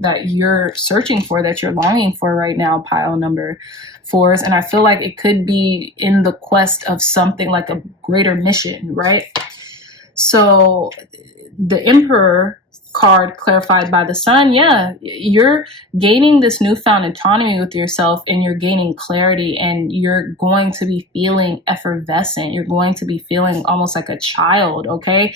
that you're searching for, that you're longing for right now, pile number 4s. And I feel like it could be in the quest of something like a greater mission, right? So the Emperor card clarified by the Sun, yeah, you're gaining this newfound autonomy with yourself, and you're gaining clarity, and you're going to be feeling effervescent. You're going to be feeling almost like a child, okay?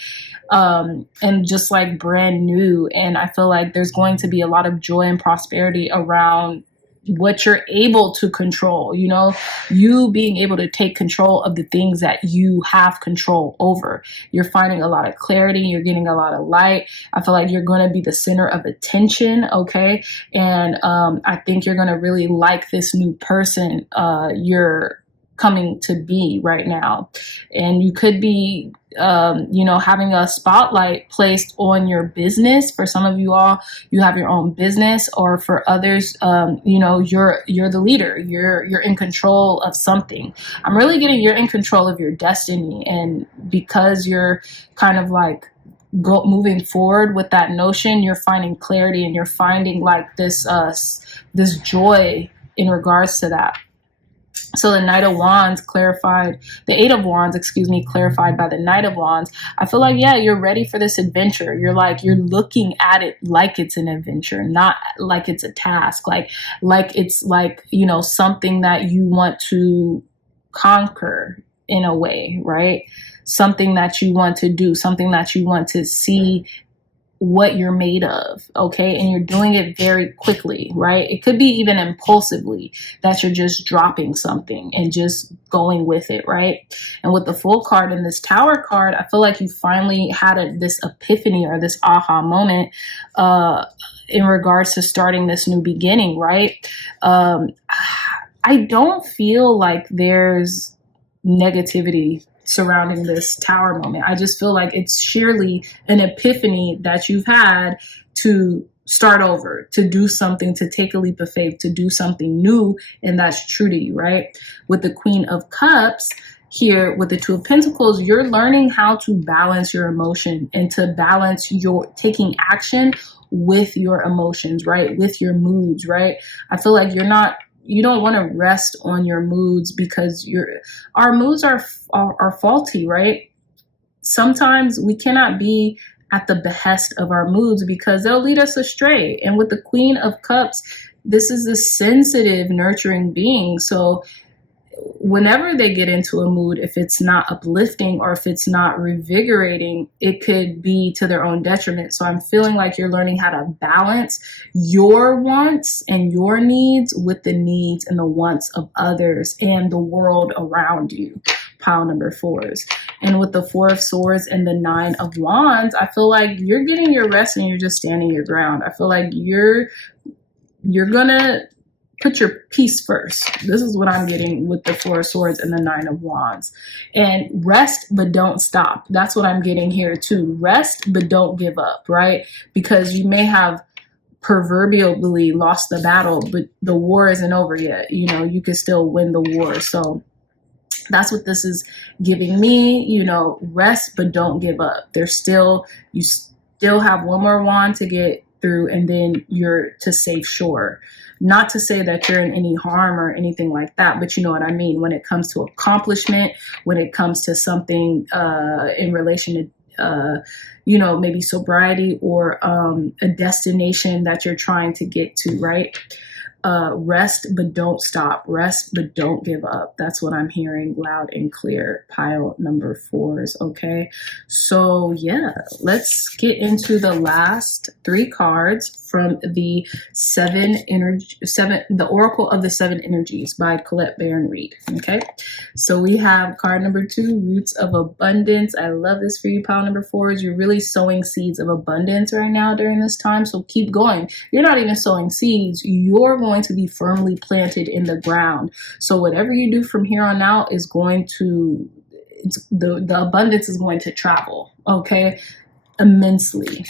And just like brand new. And I feel like there's going to be a lot of joy and prosperity around what you're able to control, you being able to take control of the things that you have control over. You're finding a lot of clarity. You're getting a lot of light. I feel like you're going to be the center of attention. Okay. And I think you're going to really like this new person you're coming to be right now. And you could be having a spotlight placed on your business. For some of you all, you have your own business, or for others, you're the leader. You're in control of something. I'm really getting you're in control of your destiny, and because you're kind of like moving forward with that notion, you're finding clarity, and you're finding like this joy in regards to that. So the Knight of Wands clarified, the Eight of Wands, clarified by the Knight of Wands. I feel like, yeah, you're ready for this adventure. You're looking at it like it's an adventure, not like it's a task, like it's like, something that you want to conquer in a way, right? Something that you want to do, something that you want to see what you're made of, okay? And you're doing it very quickly, right? It could be even impulsively that you're just dropping something and just going with it, right? And with the Fool card and this Tower card, I feel like you finally had this epiphany or this aha moment in regards to starting this new beginning, right? I don't feel like there's negativity surrounding this Tower moment. I just feel like it's sheerly an epiphany that you've had to start over, to do something, to take a leap of faith, to do something new, and that's true to you, right? With the Queen of Cups here, with the Two of Pentacles, you're learning how to balance your emotion and to balance your taking action with your emotions, right? With your moods, right? I feel like you don't want to rest on your moods because our moods are faulty, right? Sometimes we cannot be at the behest of our moods because they'll lead us astray. And with the Queen of Cups, this is a sensitive, nurturing being. So whenever they get into a mood, if it's not uplifting or if it's not revigorating, it could be to their own detriment. So I'm feeling like you're learning how to balance your wants and your needs with the needs and the wants of others and the world around you. Pile number 4s. And with the 4 of Swords and the 9 of Wands, I feel like you're getting your rest and you're just standing your ground. I feel like you're gonna put your peace first. This is what I'm getting with the 4 of Swords and the 9 of Wands. And rest, but don't stop. That's what I'm getting here too. Rest, but don't give up, right? Because you may have proverbially lost the battle, but the war isn't over yet. You know, you could still win the war. So that's what this is giving me, you know, rest, but don't give up. You still have one more wand to get through, and then you're to safe shore. Not to say that you're in any harm or anything like that, but you know what I mean. When it comes to accomplishment, when it comes to something in relation to, you know, maybe sobriety or a destination that you're trying to get to, right? Rest, but don't stop. Rest, but don't give up. That's what I'm hearing loud and clear. Pile number 4s. Okay. So yeah, let's get into the last 3 cards from the the Oracle of the 7 Energies by Colette Baron Reed. Okay. So we have card number 2, Roots of Abundance. I love this for you, pile number 4s. You're really sowing seeds of abundance right now during this time. So keep going. You're not even sowing seeds. You're going to be firmly planted in the ground. So whatever you do from here on out is going to, the abundance is going to travel, okay, immensely.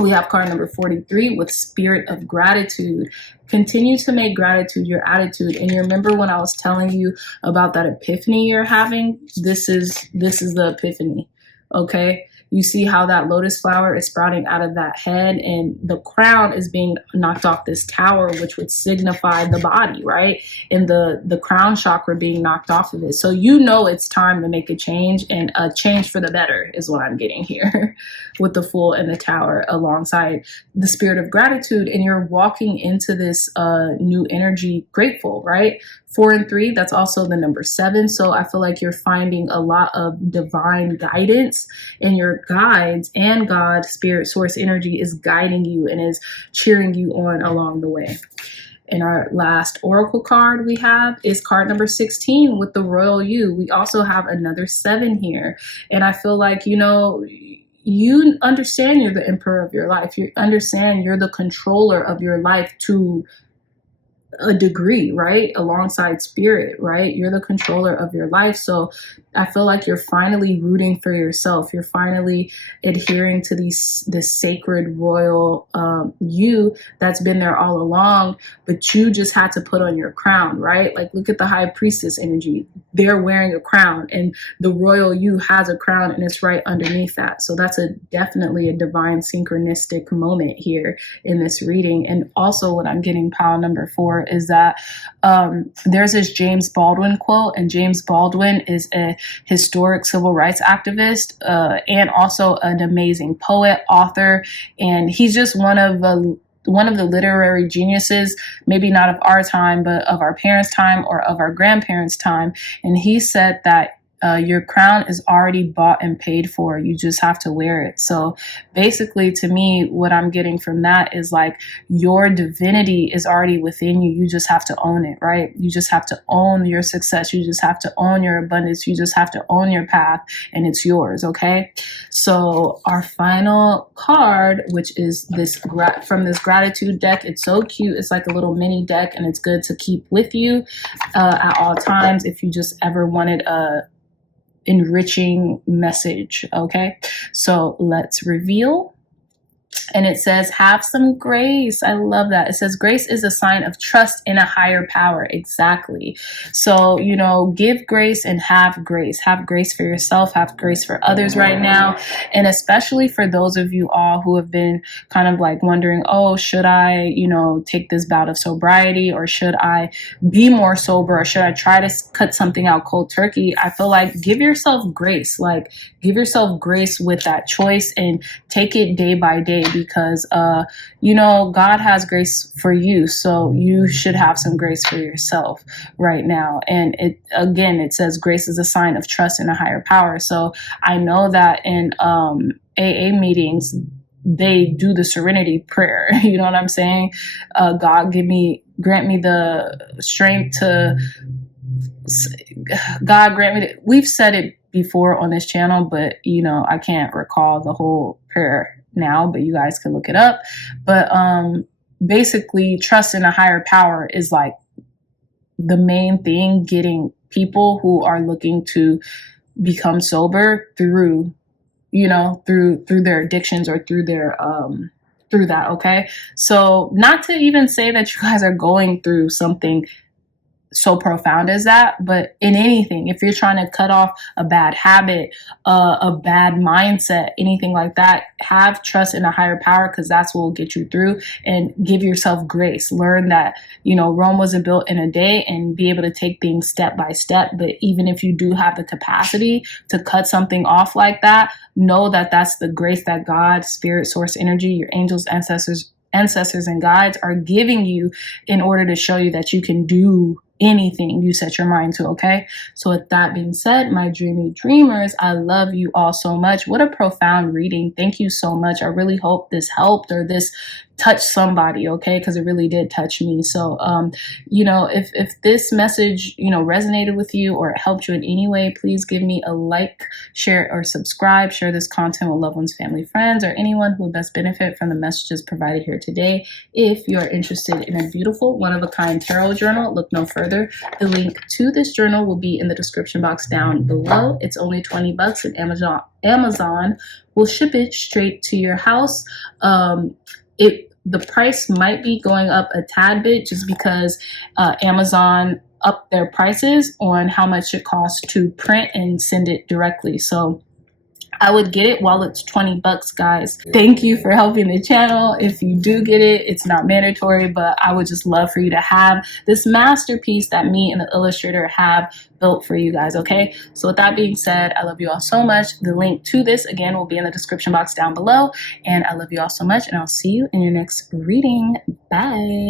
We have card number 43 with Spirit of Gratitude. Continue to make gratitude your attitude. And you remember when I was telling you about that epiphany you're having? This is the epiphany, okay? You see how that lotus flower is sprouting out of that head, and the crown is being knocked off this tower, which would signify the body, right? And the crown chakra being knocked off of it. So you know it's time to make a change, and a change for the better is what I'm getting here with the Fool and the Tower alongside the Spirit of Gratitude. And you're walking into this new energy grateful, right? 4 and 3, that's also the number 7. So I feel like you're finding a lot of divine guidance, and your guides and God, Spirit, Source Energy is guiding you and is cheering you on along the way. And our last oracle card we have is card number 16 with the Royal You. We also have another 7 here. And I feel like, you know, you understand you're the emperor of your life. You understand you're the controller of your life to a degree, right? Alongside Spirit, right? You're the controller of your life. So I feel like you're finally rooting for yourself. You're finally adhering to this sacred royal you that's been there all along, but you just had to put on your crown, right? Like look at the High Priestess energy. They're wearing a crown, and the royal you has a crown, and it's right underneath that. So that's definitely a divine synchronistic moment here in this reading. And also what I'm getting, pile number 4, is that there's this James Baldwin quote, and James Baldwin is a historic civil rights activist and also an amazing poet, author, and he's just one of the literary geniuses, maybe not of our time, but of our parents' time or of our grandparents' time. And he said that Your crown is already bought and paid for. You just have to wear it. So basically, to me, what I'm getting from that is like your divinity is already within you. You just have to own it, right? You just have to own your success. You just have to own your abundance. You just have to own your path, and it's yours, okay? So our final card, which is this from this gratitude deck. It's so cute. It's like a little mini deck, and it's good to keep with you at all times if you just ever wanted a enriching message. Okay, so let's reveal. And it says, have some grace. I love that. It says, grace is a sign of trust in a higher power. Exactly. So, you know, give grace and have grace. Have grace for yourself. Have grace for others right now. And especially for those of you all who have been kind of like wondering, oh, should I, you know, take this bout of sobriety, or should I be more sober, or should I try to cut something out cold turkey? I feel like give yourself grace. Like, give yourself grace with that choice and take it day by day, because you know, God has grace for you, so you should have some grace for yourself right now. And it says grace is a sign of trust in a higher power. So I know that in AA meetings they do the serenity prayer. You know what I'm saying? God grant me the strength to. God grant me. We've said it before on this channel, but you know, I can't recall the whole prayer now, but you guys can look it up. But basically, trust in a higher power is like the main thing, getting people who are looking to become sober through, you know, through their addictions, or through their through that. Okay, so not to even say that you guys are going through something so profound as that, but in anything, if you're trying to cut off a bad habit, a bad mindset, anything like that, have trust in a higher power, because that's what will get you through. And give yourself grace. Learn that, you know, Rome wasn't built in a day, and be able to take things step by step. But even if you do have the capacity to cut something off like that, know that that's the grace that God, spirit, source, energy, your angels, ancestors and guides are giving you in order to show you that you can do anything you set your mind to. Okay, so with that being said, my dreamy dreamers, I love you all so much. What a profound reading. Thank you so much. I really hope this helped, or this touched somebody, okay, because it really did touch me. So you know, if this message, you know, resonated with you or it helped you in any way, please give me a like, share, or subscribe. Share this content with loved ones, family, friends, or anyone who would best benefit from the messages provided here today. If you're interested in a beautiful one-of-a-kind tarot journal, look no further. The link to this journal will be in the description box down below. It's only $20, and Amazon will ship it straight to your house. The price might be going up a tad bit, just because Amazon upped their prices on how much it costs to print and send it directly. So I would get it while it's $20, guys. Thank you for helping the channel. If you do get it, it's not mandatory, but I would just love for you to have this masterpiece that me and the illustrator have built for you guys, okay? So with that being said, I love you all so much. The link to this, again, will be in the description box down below. And I love you all so much, and I'll see you in your next reading. Bye.